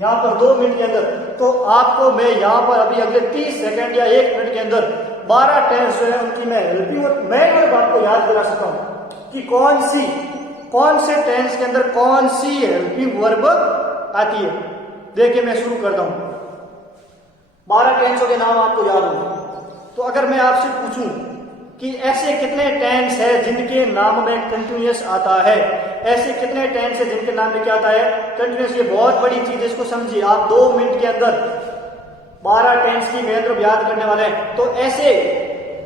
यहाँ पर 2 मिनट के अंदर, तो आपको मैं यहाँ पर अभी अगले 30 सेकंड या 1 मिनट के अंदर 12 टेंस जो है उनकी मैं हेल्पिंग और मेन वर्ब आपको याद दिला सकता हूं कि कौन से टेंस के अंदर कौन सी हेल्पिंग वर्ब आती है। देखिए मैं शुरू करता हूं। 12 टेंसों के नाम आपको याद होंगे। तो अगर मैं आपसे पूछूं कि ऐसे कितने टेंस है जिनके नाम में कंटिन्यूअस आता है, ऐसे कितने टेंस है जिनके नाम में क्या आता है? कंटिन्यूअस। ये बहुत बड़ी चीज है, इसको समझिए। आप 2 मिनट के अंदर 12 टेंस की मेन याद करने वाले हैं। तो ऐसे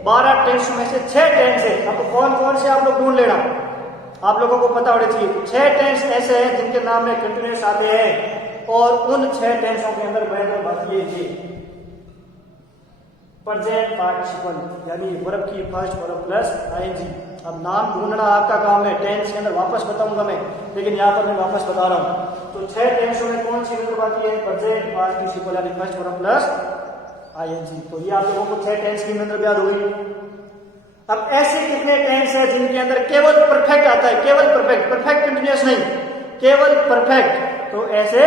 12 टेंस में से 6 टेंस है। अब कौन कौन से आप लोग ढूंढ लेना, आप लोगों को पता होना चाहिए। 6 टेंस ऐसे हैं जिनके नाम में कंटिन्यूअस आते हैं, और उन 6 टेंसों के अंदर मेन बात ये थी प्रेजेंट पार्टिसिपल, यानी वर्ब की फर्स्ट फॉर्म प्लस आईएनजी। अब नाम ढूंढना आपका काम है, टेंस के अंदर वापस बताऊंगा मैं, लेकिन यहाँ पर मैं वापस बता रहा हूं। तो 6 टेंसों में कौन सी वर्ब आती है? प्रेजेंट पार्टिसिपल यानी फर्स्ट फॉर्म प्लस आईएनजी। तो ये आप लोगों को 6 टेंस की मतलब याद हो गई। अब ऐसे कितने टेंस है जिनके अंदर केवल परफेक्ट आता है? केवल परफेक्ट कंटिन्यूअस नहीं, केवल परफेक्ट। तो ऐसे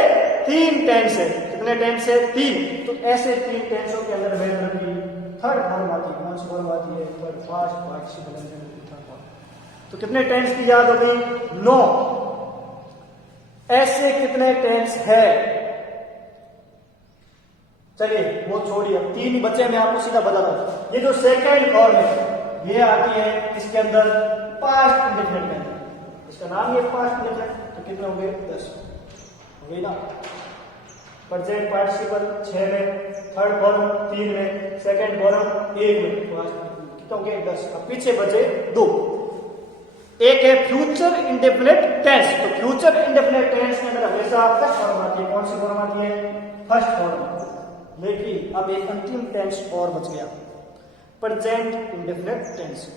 3 टेंस है। कितने टेंस है? 3। तो ऐसे 3 टेंसों के अंदर वर्ब की थर्ड फॉर्म आती है। कौन सी फॉर्म आती है? Past participle third form. तो कितने टेंस की याद हो गई? 9। ऐसे कितने टेंस है? चलिए वो छोड़िए, 3 ही बच्चे, मैं आपको सीधा बता रहा हूं। ये जो सेकेंड फॉर्म है ये आती है इसके अंदर पास्ट इंडेफिनिट में, इसका नाम ये पास्ट इंडेफिनिट। तो कितने हो गए? 10 हो गई ना। प्रेजेंट पार्टिसिपल 6 में, थर्ड फॉर्म 3 में, सेकेंड फॉर्म 1 में, कितने हो गए? 10। अब पीछे बचे 2। एक है फ्यूचर इंडेफिनिट टेंस। तो फ्यूचर इंडेफिनिट टेंस के अंदर हमेशा फर्स्ट फॉर्म आती है। कौन सी फॉर्म आती है? First form. लेकिन अब एक अंतिम टेंस और बच गया, प्रेजेंट इंडेफिनिट टेंस।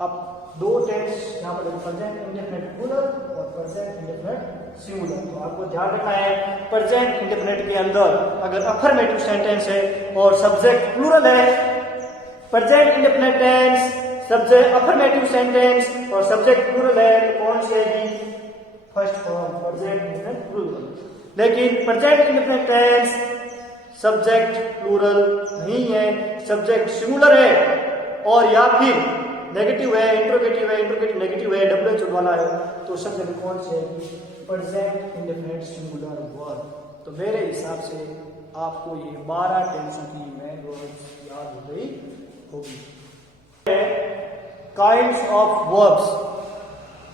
अब 2 टेंस यहाँ पर, प्रेजेंट इंडेफिनिट प्लूरल और प्रेजेंट इंडेफिनिट सिंगुलर। तो आपको ध्यान रखना है, प्रेजेंट इंडेफिनिट के अंदर अगर अफर्मेटिव सेंटेंस है और सब्जेक्ट प्लूरल है, present indefinite tense, subject affirmative sentence और सब्जेक्ट प्लूरल है, तो कौन सी आएगी? First form, present indefinite plural. लेकिन present indefinite tense subject plural नहीं है, सब्जेक्ट सिंगुलर है, और या फिर नेगेटिव है, इंट्रोगेटिव नेगेटिव है, डब्ल्यू वाला है, तो सब्जेक्ट कौन से है? Present indefinite singular verb. तो मेरे हिसाब से आपको ये 12 टेंसों की मेन वर्ब्स याद हो गई होगी। काइंड्स ऑफ वर्ब्स,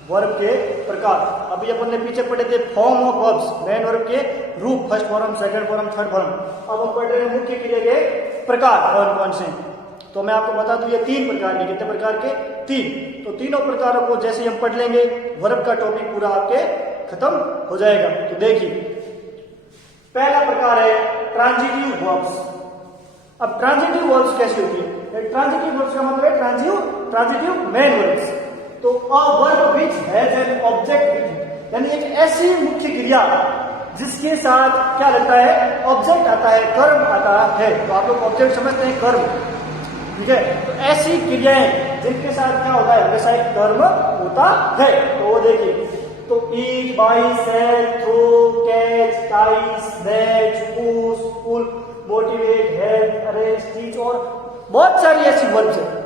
वर्ब के प्रकार। अभी अपन ने पीछे पढ़े the form of verbs, main verb के रूप, first form, second form, third form. अब हम पढ़ रहे हैं मुख्य क्रिया के प्रकार कौन कौन से। तो मैं आपको बता दूं ये 3 प्रकार के, कितने प्रकार के? 3। तो तीनों प्रकारों को जैसे ही हम पढ़ लेंगे वर्ब का टॉपिक पूरा आपके खत्म हो जाएगा। तो देखिए पहला प्रकार है ट्रांजिटिव वर्ब्स। अब ट्रांजिटिव वर्ब्स कैसी होती है? ट्रांजिटिव वर्ब्स का मतलब है ट्रांजिटिव मेन वर्ब्स। तो a verb which has an object with it, यानी एक ऐसी मुख्य क्रिया जिसके साथ क्या रहता है? ऑब्जेक्ट आता है, कर्म आता है। तो आप लोग ऑब्जेक्ट समझते हैं, कर्म, ठीक है। तो ऐसी क्रियाएं जिनके साथ क्या होता है? हमेशा एक कर्म होता है। तो वो देखिए, तो eat, buy, sell, throw, catch, ties, match, push, pull, motivate, help, arrange, teach और बहुत सारी ऐसी वर्ब्स है।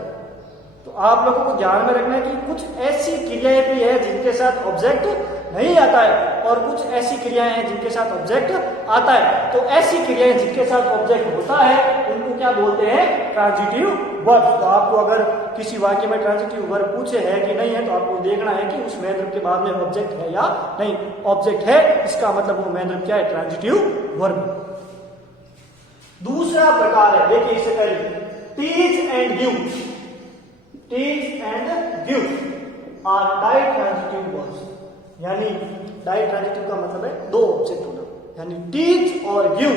तो आप लोगों को ध्यान में रखना है कि कुछ ऐसी क्रियाएं भी है जिनके साथ ऑब्जेक्ट नहीं आता है और कुछ ऐसी क्रियाएं हैं जिनके साथ ऑब्जेक्ट आता है। तो ऐसी क्रियाएं जिनके साथ ऑब्जेक्ट होता है उनको क्या बोलते हैं? Transitive verb. तो आपको अगर किसी वाक्य में ट्रांजिटिव वर्ब पूछे है कि नहीं है तो आपको देखना है कि उस मेन वर्ब के बाद में ऑब्जेक्ट है या नहीं। ऑब्जेक्ट है, इसका मतलब वो मेन वर्ब क्या है? Transitive verb. दूसरा प्रकार है, देखिए इससे पहले, teach and give. Teach and give are ditransitive verbs, यानी डाइट्रांजिटिव का मतलब है 2 ऑब्जेक्ट होना। यानी टीच और गिव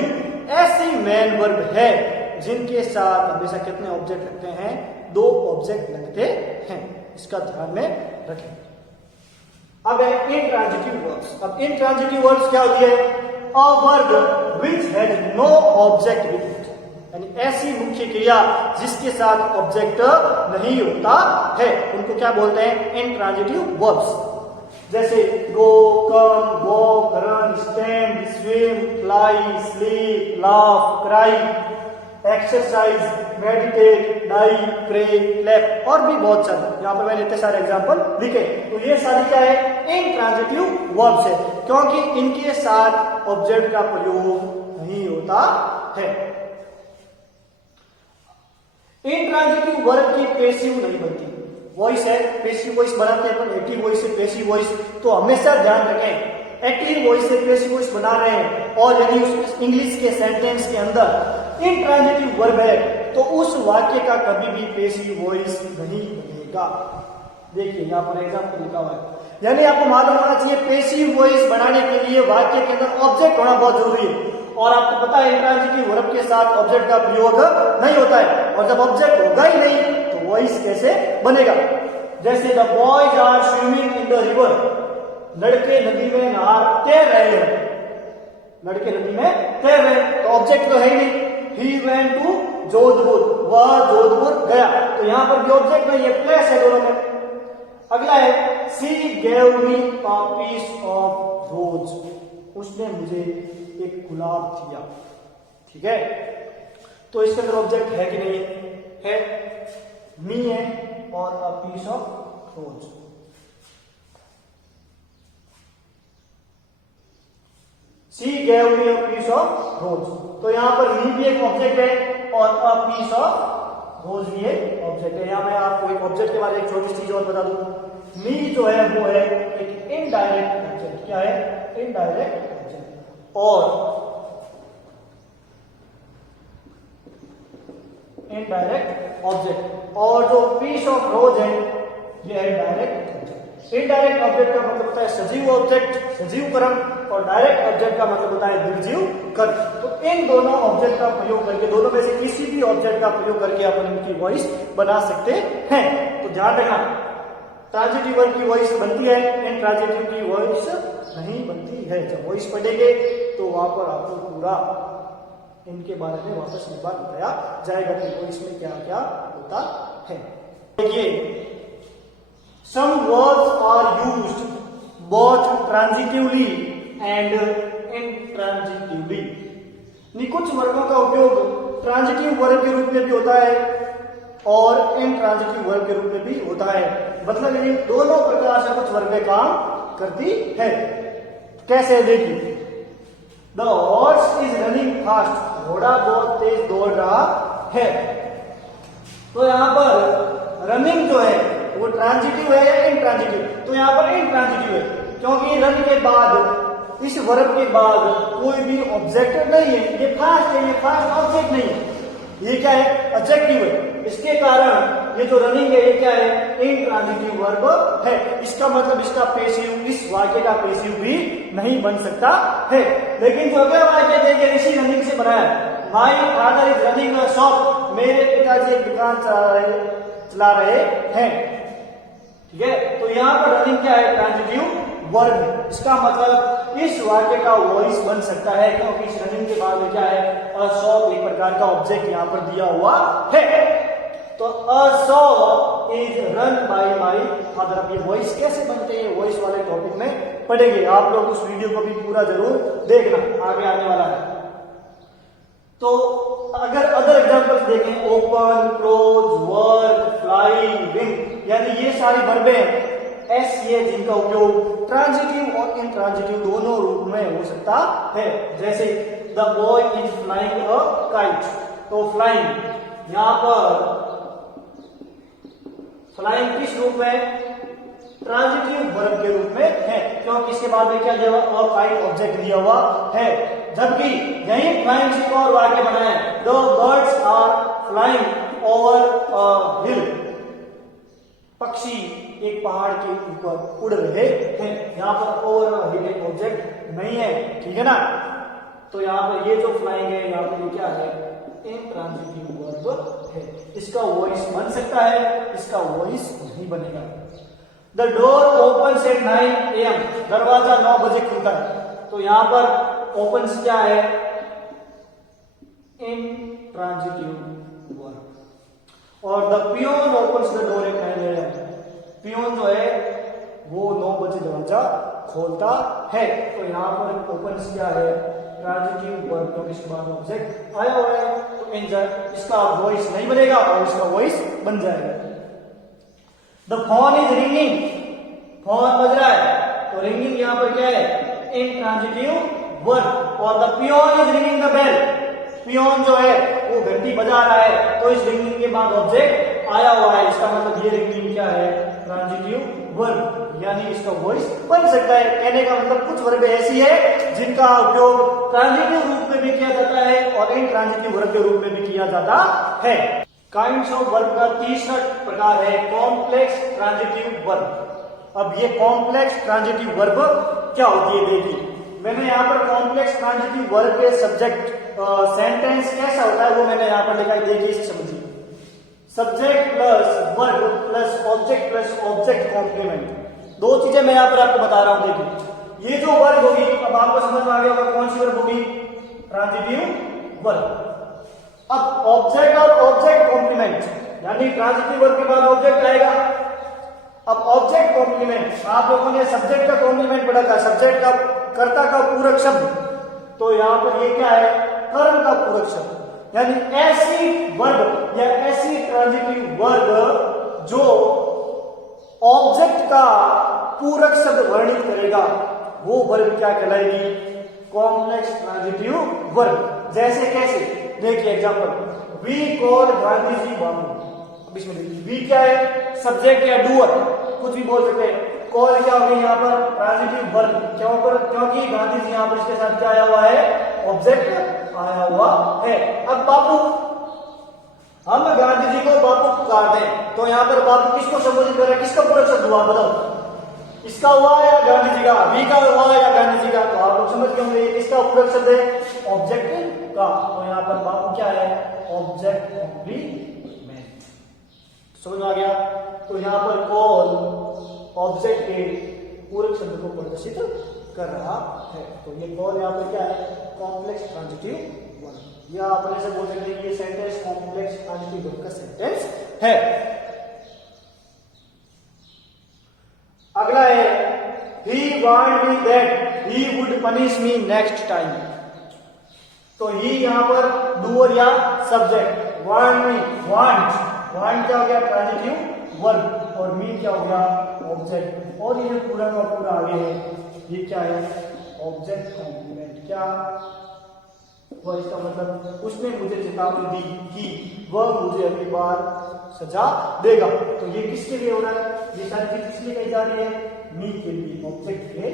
ऐसी मेन वर्ब है जिनके साथ हमेशा कितने ऑब्जेक्ट लगते हैं? 2 ऑब्जेक्ट लगते हैं। इसका ध्यान में रखें। अब है इंट्रांजिटिव वर्ब्स। अब इंट्रांजिटिव वर्ब्स क्या होती है? A verb which has no object with it, यानी ऐसी मुख्य क्रिया जिसके साथ ऑब्जेक्ट नहीं होता है उनको क्या बोलते हैं? Intransitive verbs. जैसे go, come, walk, run, stand, swim, fly, sleep, laugh, cry, exercise, meditate, die, pray, clap और भी बहुत सारे। यहां पर मैंने इतने सारे एग्जांपल लिखे। तो ये सारी क्या है? इंट्रांजिटिव वर्ब्स है, क्योंकि इनके साथ ऑब्जेक्ट का प्रयोग नहीं होता है। इंट्रांजिटिव वर्ब की पेसिव नहीं बनती। वॉइस है, पेसिव वॉइस बनाते हैं अपन, एक्टिव वॉइस से पेसिव वॉइस। तो हमेशा ध्यान रखें, एक्टिव वॉइस से पेसिव वॉइस बना रहे हैं और यदि उस इंग्लिश के सेंटेंस के अंदर इंट्रांजिटिव वर्ब है तो उस वाक्य का कभी भी पेसिव वॉइस नहीं बनेगा। देखिए यहां पर एग्जांपल लिखा हुआ है, यानी आपको मालूम होना चाहिए पेसिव वॉइस बनाने के लिए वाक्य के अंदर ऑब्जेक्ट होना बहुत जरूरी है। और आपको पता है इंट्रांजिटिव वर्ब के साथ ऑब्जेक्ट का प्रयोग नहीं होता है, और जब ऑब्जेक्ट होगा ही नहीं तो वॉइस कैसे बनेगा? जैसे the boys are swimming in the river, लड़के नदी में तैर रहे हैं। लड़के नदी में तैर रहे हैं तो ऑब्जेक्ट तो है ही नहीं। ही वेंट टू जोधपुर, वह जोधपुर गया, तो यहां पर भी ऑब्जेक्ट नहीं है, प्लेस है दोनों में। अगला है she gave me a piece of rose, उसने मुझे एक गुलाब दिया। ठीक है, तो इसके अंदर ऑब्जेक्ट है कि नहीं है? मी है और a piece of rose. She gave me a piece of rose, तो यहां पर मी भी एक ऑब्जेक्ट है और अ पीस ऑफ रोज भी एक ऑब्जेक्ट है। यहां मैं आपको एक ऑब्जेक्ट के बारे में एक छोटी चीज और बता दूं, मी जो है वो है एक इनडायरेक्ट ऑब्जेक्ट। क्या है? Indirect object. और इनडायरेक्ट ऑब्जेक्ट, और जो पीस ऑफ रोज है ये है डायरेक्ट ऑब्जेक्ट। इनडायरेक्ट ऑब्जेक्ट का मतलब होता है सजीव ऑब्जेक्ट, सजीव कर्म, और डायरेक्ट ऑब्जेक्ट का मतलब होता है निर्जीव कर्म। तो इन दोनों ऑब्जेक्ट का प्रयोग करके, दोनों में से किसी भी ऑब्जेक्ट का प्रयोग करके अपन इनकी वॉइस बना सकते हैं। तो ध्यान रखना, ट्रांजिटिव वर्ब की वॉइस बनती है, इंट्रांजिटिव की वॉइस नहीं बनती है। जब वॉइस पढ़ेंगे तो वहां पर आपको पूरा इनके बारे में वापस एक बार बताया जाएगा कि वॉइस में क्या क्या होता है। देखिए, some words are used both transitively and intransitively. कुछ वर्गों का उपयोग ट्रांजिटिव वर्ब के रूप में भी होता है और इंट्रांजिटिव वर्ब के रूप में भी होता है। मतलब ये दोनों प्रकार से कुछ वर्गें काम करती है। कैसे? देखिए, the horse is running fast, घोड़ा बहुत तेज दौड़ रहा है। तो यहां पर रनिंग जो है वो ट्रांजिटिव है या इंट्रांजिटिव? तो यहाँ पर इंट्रांजिटिव है, क्योंकि रन के बाद, इस वर्ब के बाद कोई भी ऑब्जेक्ट नहीं है, ये फास्ट है, ये फास्ट ऑब्जेक्ट नहीं है, ये क्या है? एडजेक्टिव है। इसके कारण ये जो रनिंग है ये क्या है? इंट्रांजिटिव वर्ब है। इसका मतलब इसका पैसिव, इस वाक्य का पैसिव भी नहीं बन सकता है। लेकिन जो अगला वाक्य देखिए, इसी रनिंग से बना है, my father is running a shop, मेरे पिताजी एक दुकान चला रहे हैं। ठीक है, तो यहाँ पर रनिंग क्या है? ट्रांजिटिव वर्ब है। इसका मतलब इस वाक्य का वॉइस बन सकता है, क्योंकि इस रनिंग के बाद में क्या है? अ शॉप एक प्रकार का ऑब्जेक्ट यहाँ पर दिया हुआ है। तो a shop is run by my father. अब ये वॉइस कैसे बनते हैं, वॉइस वाले टॉपिक में पढ़ेंगे। आप लोग उस वीडियो को भी पूरा जरूर देखना, आगे आने वाला है। तो अगर अदर एग्जांपल्स देखें, open, close, work, fly, wing, यानी ये सारी वर्बें ऐसी है जिनका उपयोग ट्रांजिटिव और इंट्रांजिटिव दोनों रूप में हो सकता है। जैसे the boy is flying a kite, तो फ्लाइंग यहां पर फ्लाइंग किस रूप में? ट्रांजिटिव वर्ब के रूप में है, क्योंकि इसके बाद में क्या दिया हुआ? अ काइट ऑब्जेक्ट दिया हुआ है। जबकि यही फ्लाइंग से और वाक्य बना है, the birds are flying over a hill, पक्षी एक पहाड़ के ऊपर उड़ रहे हैं। यहाँ पर ओवर हिल एक ऑब्जेक्ट नहीं है, ठीक है ना? तो यहाँ पर ये जो फ्लाइंग है, यहाँ पर ये क्या है? इंट्रांजिटिव वर्ब है। इसका वॉइस बन सकता है, इसका वॉइस नहीं बनेगा। The door opens eight 9 AM, दरवाजा 9 बजे खुलता है। तो यहाँ पर ओपन्स क्या है? Intransitive verb. और the peon opens the door at 9 AM, peon जो है वो 9 बजे दरवाजा खोलता है। तो यहाँ पर ओपन्स क्या है? ट्रांजिटिव वर्ब, क्योंकि इसके बाद ऑब्जेक्ट आया हुआ है, तो एंजर इसका वॉइस नहीं बनेगा और इसका वॉइस बन जाएगा। The phone is ringing, phone बज रहा है, तो रिंगिंग यहाँ पर क्या है? Intransitive verb. और the peon is ringing the bell, peon जो है वो घंटी बजा रहा है, तो इस रिंगिंग के बाद ऑब्जेक्ट आया हुआ है, इसका मतलब ये रिंगिंग क्या है? ट्रांजिटिव वर्ब, यानी इसका वॉइस बन सकता है। कहने का मतलब कुछ वर्ब ऐसी है जिनका उपयोग ट्रांजिटिव रूप में भी किया जाता है और इंट्रांजिटिव वर्ब के रूप में भी किया जाता है। काइंड्स ऑफ वर्ब का तीसरा प्रकार है कॉम्प्लेक्स ट्रांजिटिव वर्ब। अब ये कॉम्प्लेक्स ट्रांजिटिव वर्ब क्या होती है देखिए, मैंने यहाँ पर कॉम्प्लेक्स ट्रांजिटिव वर्ब के सब्जेक्ट सेंटेंस कैसा होता है वो मैंने यहाँ पर लिखा है, देखिए इसे समझिए। Subject plus verb plus object complement, दो चीजें मैं यहाँ पर आपको बता रहा हूं। देखिए ये जो वर्ब होगी, अब आपको समझ में आ गया होगा कौन सी वर्ब होगी? Transitive verb. अब ऑब्जेक्ट और ऑब्जेक्ट कॉम्प्लीमेंट, यानी ट्रांजिटिव वर्ब के बाद ऑब्जेक्ट आएगा। अब ऑब्जेक्ट कॉम्प्लीमेंट, आप लोगों ने सब्जेक्ट का कॉम्प्लीमेंट पढ़ा था, सब्जेक्ट का कर्ता का पूरक शब्द, तो यहां पर ये क्या है? कर्म का पूरक शब्द, यानी ऐसी वर्ब या ऐसी ट्रांजिटिव वर्ब जो ऑब्जेक्ट का पूरक शब्द वर्णित करेगा, वो वर्ब क्या कहलाएगी? Complex transitive verb. जैसे कैसे? देखिए example, we call Gandhi ji babu. अब इसमें देखिए वी क्या है? सब्जेक्ट या डूअर, कुछ भी बोल सकते हैं। कॉल क्या होगी यहाँ पर? ट्रांजिटिव वर्ब, क्योंकि गांधी जी यहाँ पर इसके साथ क्या आया हुआ है? ऑब्जेक्ट आया हुआ है। अब बापू, हम गांधी जी को बापू पुकारते हैं, तो यहाँ पर बापू किसको संबोधित कर रहे हैं? किसका पूरक शब्द हुआ? बताओ, इसका हुआ या गांधी जी का? वी का हुआ या गांधी जी का? तो आप लोग समझ गए होंगे किसका पूरक शब्द है? ऑब्जेक्ट का। तो यहाँ पर बापू क्या है? Object complement. समझ में आ गया? तो यहाँ पर कॉल ऑब्जेक्ट के पूरक शब्द को प्रदर्शित कर रहा है। तो ये कॉल यहाँ पर क्या है? Complex transitive verb. या आप ऐसे बोल सकते हैं कि ये सेंटेंस कॉम्प्लेक्स ट्रांजिटिव वर्ब का सेंटेंस है। अगला है he warned me that he would punish me next time। तो he यहाँ पर डूअर या सब्जेक्ट, warned me, warned क्या हो गया? ट्रांजिटिव वर्ब, और me क्या हो गया? ऑब्जेक्ट। और ये पूरा का पूरा आगे है, ये क्या है? Object complement. क्या? वह इसका मतलब उसने मुझे चेतावनी दी कि वह मुझे अगली बार सजा देगा। तो ये किसके लिए हो रहा है, ये सारी चीज किस लिए कही जा रही है, मी के लिए, ऑब्जेक्ट के लिए।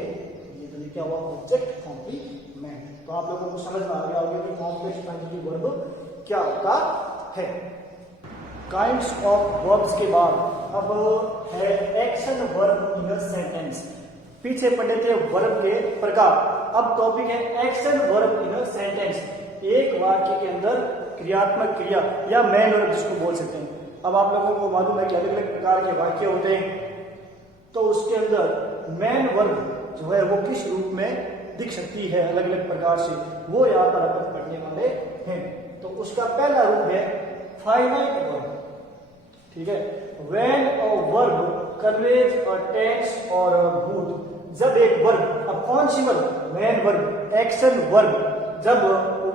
तो ये क्या हुआ, ऑब्जेक्ट कॉम्प्लीमेंट। तो आप लोगों को समझ में आ गया होगा कि कॉम्प्लेक्स ट्रांजिटिव वर्ब क्या होता है। काइंड्स ऑफ वर्ब्स के बाद अब है action verb in a sentence. पीछे पढ़े थे वर्ब के प्रकार, अब टॉपिक है action verb in a sentence. एक वाक्य के अंदर क्रियात्मक क्रिया या मेन वर्ब जिसको बोल सकते हैं। अब आप लोगों को मालूम है कि अलग अलग प्रकार के वाक्य होते हैं, तो उसके अंदर मेन वर्ब जो है वो किस रूप में दिख सकती है अलग अलग प्रकार से, वो यहाँ पर अपन पढ़ने वाले हैं। तो उसका पहला रूप है फाइनाइट वर्ब। ठीक है, when a verb conveys a tense और अ मूड। जब एक वर्ब, अब कौन सी verb, main verb, action verb, जब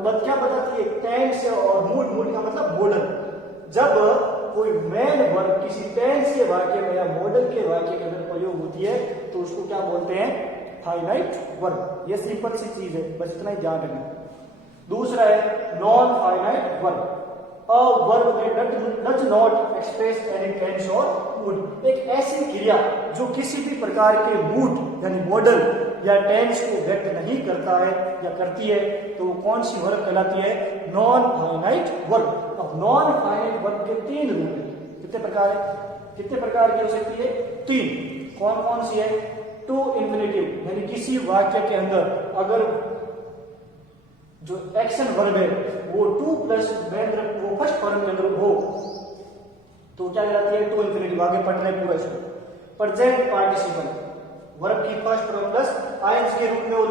वो क्या बताती है, टेंस और मूड, मूड का मतलब मॉडल। जब कोई मेन वर्ब किसी टेंस के वाक्य में या मॉडल के वाक्य के अंदर प्रयोग होती है तो उसको क्या बोलते हैं, फाइनाइट वर्ब। ये सिंपल सी चीज है, बस इतना ही ध्यान रखना। दूसरा है non finite verb. A verb that does not express any tense or mood। एक ऐसी क्रिया जो किसी भी प्रकार के मूड यानी मॉडल या टेंस को व्यक्त नहीं करता है या करती है, तो वो कौन सी वर्ब कहलाती है, नॉन फाइनाइट वर्ब। अब नॉन फाइनाइट वर्ब के तीन रूप हैं। कितने प्रकार है, कितने प्रकार की हो सकती है, तीन। कौन कौन सी है, टू इन्फिनेटिव, यानी किसी वाक्य के अंदर अगर जो एक्शन वर्ब है वो टू प्लस वो फर्स्ट फॉर्म के अंदर हो तो क्या कहलाती है, टू इन्फिनेटिव। आगे पढ़ना है पूरा इसको। प्रेजेंट पार्टिसिपल, वर्ब की फर्स्ट फॉर्म प्लस आइंस के रूप में हो,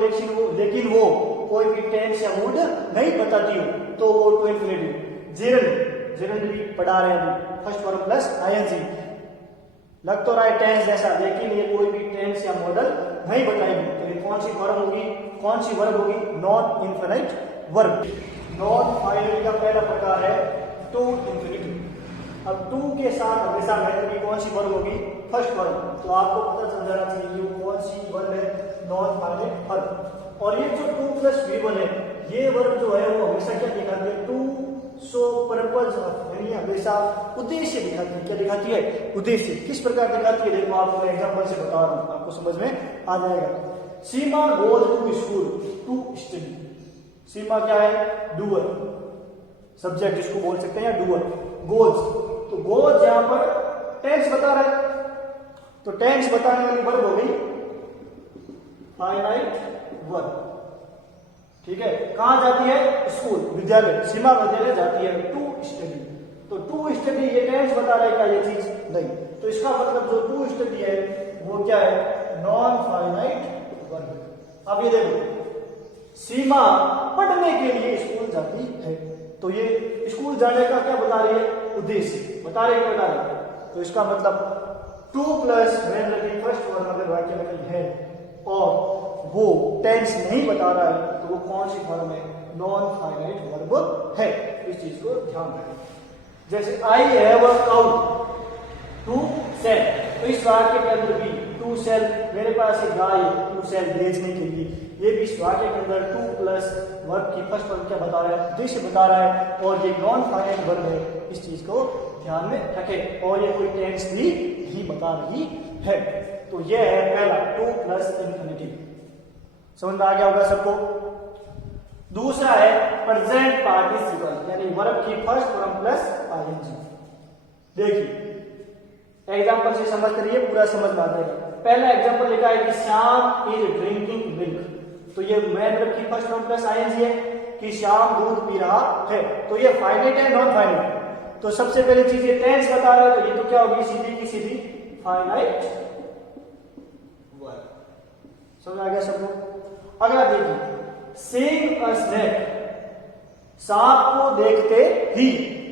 लेकिन वो कोई भी टेंस या मूड नहीं बताती हो तो वो टू इन्फिनेटिव। जेरंड भी पढ़ा रहे हैं, फर्स्ट फॉर्म प्लस आईएनजी, लग तो रहा है टेंस जैसा, लेकिन ये कोई भी टेंस या मॉडल नहीं बताएगी। तो ये कौन सी फॉर्म होगी, कौन सी वर्ब होगी, non infinite verb. Non finite का पहला प्रकार है टू इन्फिनिटिव। अब टू के साथ हमेशा मेथड की कौन सी वर्ब होगी, फर्स्ट वर्ब। तो आपको पता चल जाना चाहिए ये कौन सी वर्ब है, नॉन फाइनाइट वर्ब। और ये जो टू प्लस V1 है, ये वर्ब जो है वो हमेशा क्या दिखाती है, टू सो पर्पज, यानी हमेशा उद्देश्य दिखाती है। क्या दिखाती है, उद्देश्य। किस प्रकार दिखाती है, देखो आपको मैं एग्जांपल से बता रहा हूं, आपको समझ में आ जाएगा। Seema goes to school to study. Seema क्या है, डूअर, सब्जेक्ट जिसको बोल सकते हैं, या डूअर। गोज, तो गोज यहां पर टेंस बता रहा है, तो टेंस बताने वाली वर्ब हो गई फाइनाइट वर्ब। ठीक है, कहां जाती है, स्कूल, विद्यालय, सीमा विद्यालय जाती है टू स्टडी। तो टू स्टडी ये टेंस बता रहा है क्या, ये चीज नहीं। तो इसका मतलब जो टू स्टडी है वो क्या है, नॉन फाइनाइट वर्ब। अब ये देखो, सीमा पढ़ने के लिए स्कूल जाती है, तो ये स्कूल जाने का क्या बता रही है, उद्देश्य बता रही है। तो इसका मतलब टू प्लस फर्स्ट वर्ब अगर वाक्य में कहीं है और वो टेंस नहीं बता रहा है तो वो कौन सी फॉर्म है, नॉन फाइनाइट वर्ब है। इस चीज को ध्यान रखें। जैसे I have a cow to sell, तो इस वाक्य के अंदर भी टू सेल, मेरे पास एक गाय है टू सेल, बेचने के लिए। ये भी इस वाक्य के अंदर टू प्लस वर्ब की फर्स्ट फॉर्म क्या बता रहा है, उद्देश्य बता रहा है, और ये नॉन फाइनाइट वर्ब है। इस चीज को ध्यान में रखें। और ये कोई टेंस भी नहीं बता रही है। तो ये है पहला, टू प्लस इन्फिनिटिव। समझ में आ गया होगा सबको। दूसरा है प्रेजेंट पार्टिसिपल, यानी वर्ब की फर्स्ट फॉर्म प्लस आईएनजी। देखिए एग्जांपल से समझ करिए, पूरा समझ में आ जाएगा। पहला एग्जांपल लिखा है कि श्याम इज ड्रिंकिंग मिल्क, तो ये मेन वर्ब की फर्स्ट फॉर्म प्लस आईएनजी है कि श्याम दूध पी रहा है। तो ये फाइनाइट है, नॉन फाइनाइट। तो सबसे पहली चीज ये टेंस बता रहा है, तो ये तो क्या होगी, सीधी की सीधी फाइनाइट वर्ब। समझ आ गया सबको। अगला देखिए, सीइंग अ स्नेक, सांप को देखते ही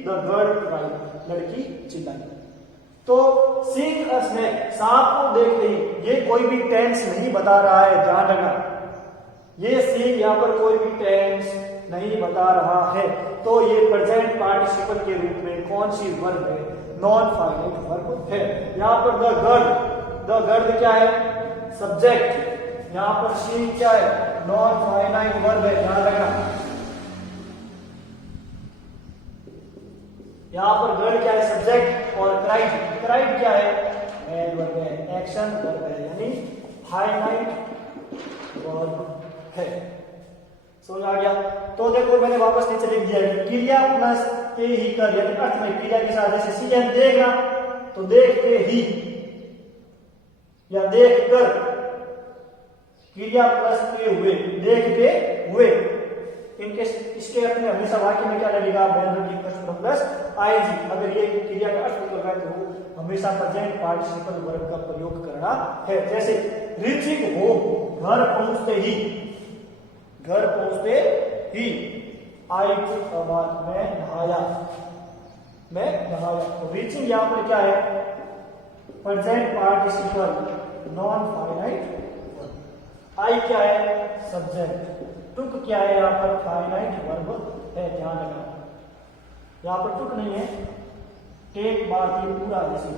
द गर्ल क्राइड, लड़की चिल्लाई। तो सीइंग अ स्नेक, सांप को देखते ही, ये कोई भी टेंस नहीं बता रहा है, ध्यान रखना। ये सीइंग यहां पर कोई भी टेंस नहीं बता रहा है, तो ये प्रेजेंट पार्टिसिपल के रूप में कौन सी वर्ब है, नॉन फाइनाइट वर्ब है। यहां पर द गर्ल क्या है, सब्जेक्ट, यहां पर सी क्या है, नॉन फाइनाइट वर्ब है, ध्यान रखना। यहाँ पर वर्ड क्या है, सब्जेक्ट, और क्राइड, क्राइड क्या है, मैन वर्ब है, एक्शन वर्ब है, यानी फाइनाइट वर्ब है। समझ आ गया। तो देखो मैंने वापस नीचे लिख दिया है, क्रिया प्लस ते ही कर, यानी अर्थ में क्रिया के साथ, जैसे सी एन देगा तो देखते ही या देख कर, क्रिया प्लस ते हुए, देखते हुए, इनके इसके अर्थ में हमेशा वाक्य में क्या लगेगा, प्लस आईएनजी। अगर ये क्रिया का अर्थ कर रहा है तो हमेशा प्रेजेंट पार्टिसिपल वर्ब का प्रयोग करना है। जैसे रीचिंग होम, घर पहुंचते ही, घर पहुंचते ही, आई टुक अ बाथ, मैं नहाया, मैं नहाया। तो रीचिंग यहां पर क्या है, प्रेजेंट पार्टिसिपल नॉन फाइनाइट। आई क्या है, सब्जेक्ट। टुक क्या है, यहां पर फाइनाइट वर्ब है, ध्यान रखना। यहां पर टुक नहीं है, टेक बात ये पूरा जैसे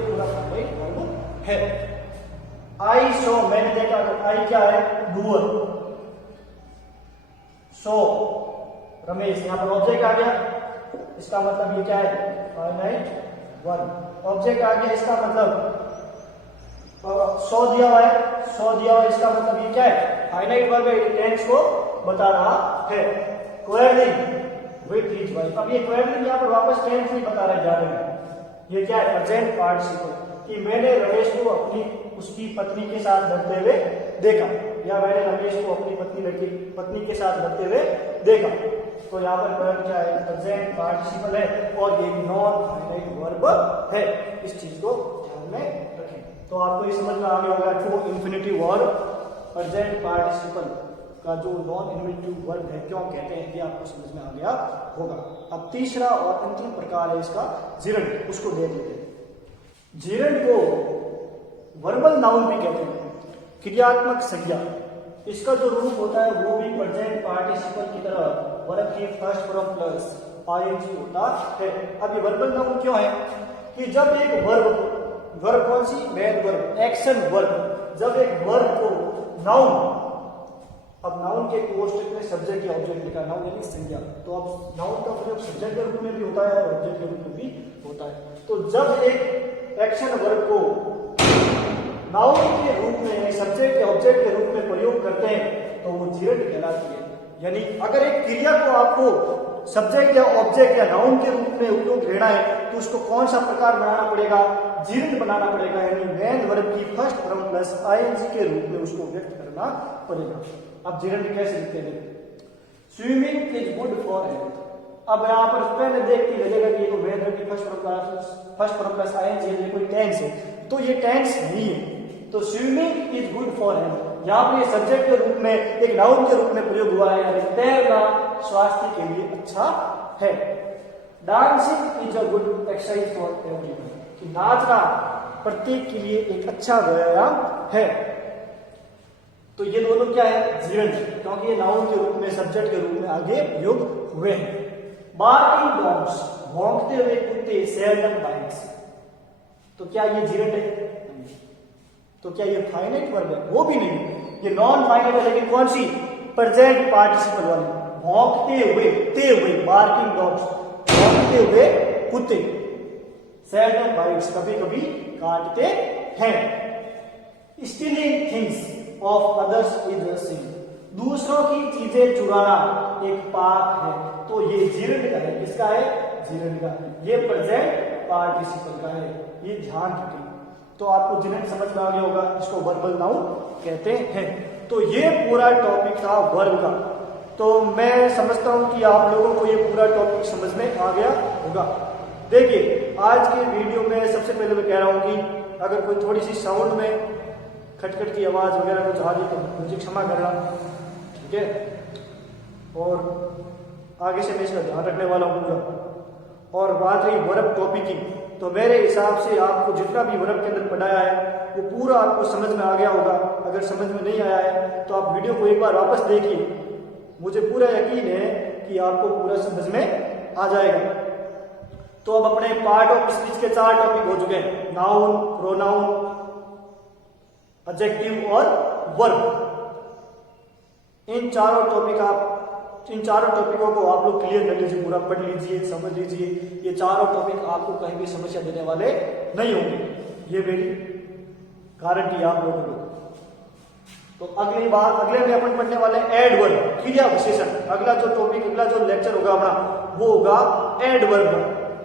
पूरा फाइनाइट वर्ब है। आई सो, मैंने देखा, तो आई क्या है, डूअर। सो रमेश, यहां पर ऑब्जेक्ट आ गया, इसका मतलब ये क्या है, फाइनाइट वर्ब। ऑब्जेक्ट आ गया, इसका मतलब सो दिया हुआ है, सो दिया हुआ है, इसका मतलब ये क्या है, फाइनाइट वर्ब है, टेंस को बता रहा है। क्वेरलिंग विथ हिज वाइफ, अब ये क्वेरलिंग यहां पर वापस टेंस नहीं बता रहा, जा रहे हैं, ये क्या है, प्रेजेंट पार्टिसिपल, कि मैंने रमेश को अपनी उसकी पत्नी के साथ लड़ते हुए देखा, या मैंने रमेश को अपनी पत्नी के साथ लड़ते हुए देखा। तो यहाँ पर वर्ब क्या है, प्रेजेंट पार्टिसिपल है, और ये नॉन फाइनाइट वर्ब है। इस चीज को ध्यान में रखें। तो आपको ये समझ में आ गया होगा, to infinitive verb present participle का जो नॉन इन्फिनिटिव वर्ब है क्यों कहते हैं, ये आपको समझ में आ गया होगा। अब तीसरा और अंतिम प्रकार है इसका, जिरंड, उसको देख लेते हैं। जिरंड को वर्बल नाउन भी कहते हैं, क्रियात्मक संज्ञा। इसका जो रूप होता है वो भी प्रेजेंट पार्टिसिपल की तरह वर्ब की फर्स्ट फॉर्म प्लस आईएनजी होता है। अब ये वर्बल नाउन क्यों है, कि जब एक वर्ब कौन सी, मेन वर्ब, एक्शन वर्ब, जब एक वर्ब को नाउन, अब नाउन के कोष्टक में सब्जेक्ट या ऑब्जेक्ट लिखा, नाउन यानी संज्ञा, तो अब नाउन का प्रयोग सब्जेक्ट के रूप में भी होता है और ऑब्जेक्ट के रूप में भी होता है। तो जब एक एक्शन वर्ब को नाउन के रूप में, सब्जेक्ट या ऑब्जेक्ट के रूप में प्रयोग करते हैं तो वो जिरंड कहलाती है। यानी अगर एक क्रिया को आपको सब्जेक्ट या ऑब्जेक्ट या नाउन के रूप में उपयोग लेना है तो उसको कौन सा प्रकार बनाना पड़ेगा, जिरंड बनाना पड़ेगा, यानी मेन वर्ब की फर्स्ट फॉर्म प्लस आईएनजी के रूप में उसको व्यक्त करना पड़ेगा। अब जिरंड कैसे लिखते हैं, swimming is good for health. अब यहाँ पर पहले देखते लगेगा कि ये तो मेन वर्ब की फर्स्ट फॉर्म प्लस आईएनजी है, ये कोई टेंस है, तो ये टेंस नहीं है। तो swimming is good for health, यहाँ पर ये सब्जेक्ट के रूप में, एक नाउन के रूप में प्रयोग हुआ है, यानी तैरना स्वास्थ्य के लिए अच्छा है। Dancing is a good exercise for everyone, कि नाचना प्रत्येक के लिए एक अच्छा व्यायाम है। तो ये दोनों क्या है, जिरंड, क्योंकि ये नाउन के रूप में, सब्जेक्ट के रूप में आगे प्रयोग हुए हैं। बार्किंग डॉग्स, भौंकते हुए कुत्ते, सेल्डम बाइट्स, तो क्या ये जिरंड है, तो क्या ये फाइनाइट वर्ब है, वो भी नहीं, ये नॉन फाइनाइट है, लेकिन कौन सी, प्रेजेंट पार्टिसिपल वाली। भौंकते हुए, बार्किंग डॉग्स, भौंकते हुए कुत्ते, सेल्डम बाइट्स, कभी कभी काटते हैं। Stealing things of others is a sin, दूसरों की चीजें चुराना एक पाप है। तो ये जिरंड का है, किसका है, जिरंड का, ये प्रेजेंट पार्टिसिपल का है, ये ध्यान रखें। तो आपको जिरंड समझ में आ गया होगा, इसको वर्बल नाउन कहते हैं। तो ये पूरा टॉपिक था वर्ब का। तो मैं समझता हूं कि आप लोगों को ये पूरा टॉपिक समझ में आ गया होगा। देखिए आज के वीडियो में सबसे पहले मैं कह रहा हूं कि अगर कोई थोड़ी सी साउंड में खटखट की आवाज वगैरह कुछ आ रही तो मुझे क्षमा करना, ठीक है। और आगे से मैं इसका ध्यान रखने वाला हूँ। और बात रही वर्ब टॉपिक की, तो मेरे हिसाब से आपको जितना भी वर्ब के अंदर पढ़ाया है वो पूरा आपको समझ में आ गया होगा। अगर समझ में नहीं आया है तो आप वीडियो को एक बार वापस देखिए, मुझे पूरा यकीन है कि आपको पूरा समझ में आ जाएगा। तो अब अपने पार्ट ऑफ स्पीच के 4 टॉपिक हो चुके हैं, नाउन, प्रोनाउन, एडजेक्टिव और वर्ब। इन चारों टॉपिक आप इन चारों टॉपिकों को आप लोग क्लियर कर लीजिए, पूरा पढ़ लीजिए, समझ लीजिए। ये चारों टॉपिक आपको कहीं भी समस्या देने वाले नहीं होंगे, ये मेरी गारंटी आप लोगों को। तो अगली बार अगले में अपन पढ़ने वाले एड वर्ब, क्रिया विशेषण। अगला जो टॉपिक, अगला जो लेक्चर होगा अपना, वो होगा एड वर्ब।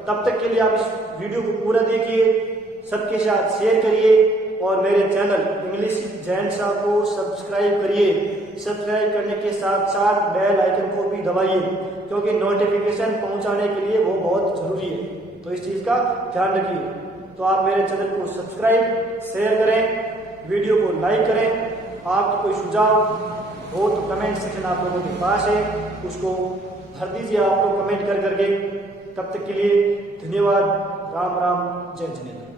तब तक के लिए आप इस वीडियो को पूरा देखिए, सबके साथ शेयर करिए और मेरे चैनल इंग्लिश जैन शाह को सब्सक्राइब करिए। सब्सक्राइब करने के साथ साथ बेल आइकन को भी दबाइए, क्योंकि नोटिफिकेशन पहुंचाने के लिए वो बहुत जरूरी है। तो इस चीज का ध्यान रखिए। तो आप मेरे चैनल को सब्सक्राइब, शेयर करें, वीडियो को लाइक करें। आपको कोई सुझाव हो तो कमेंट सेक्शन आप लोगों के पास है, उसको भर दीजिए आप लोग कमेंट कर करके। तब तक के लिए धन्यवाद। राम राम, जय जिनेन्द्र।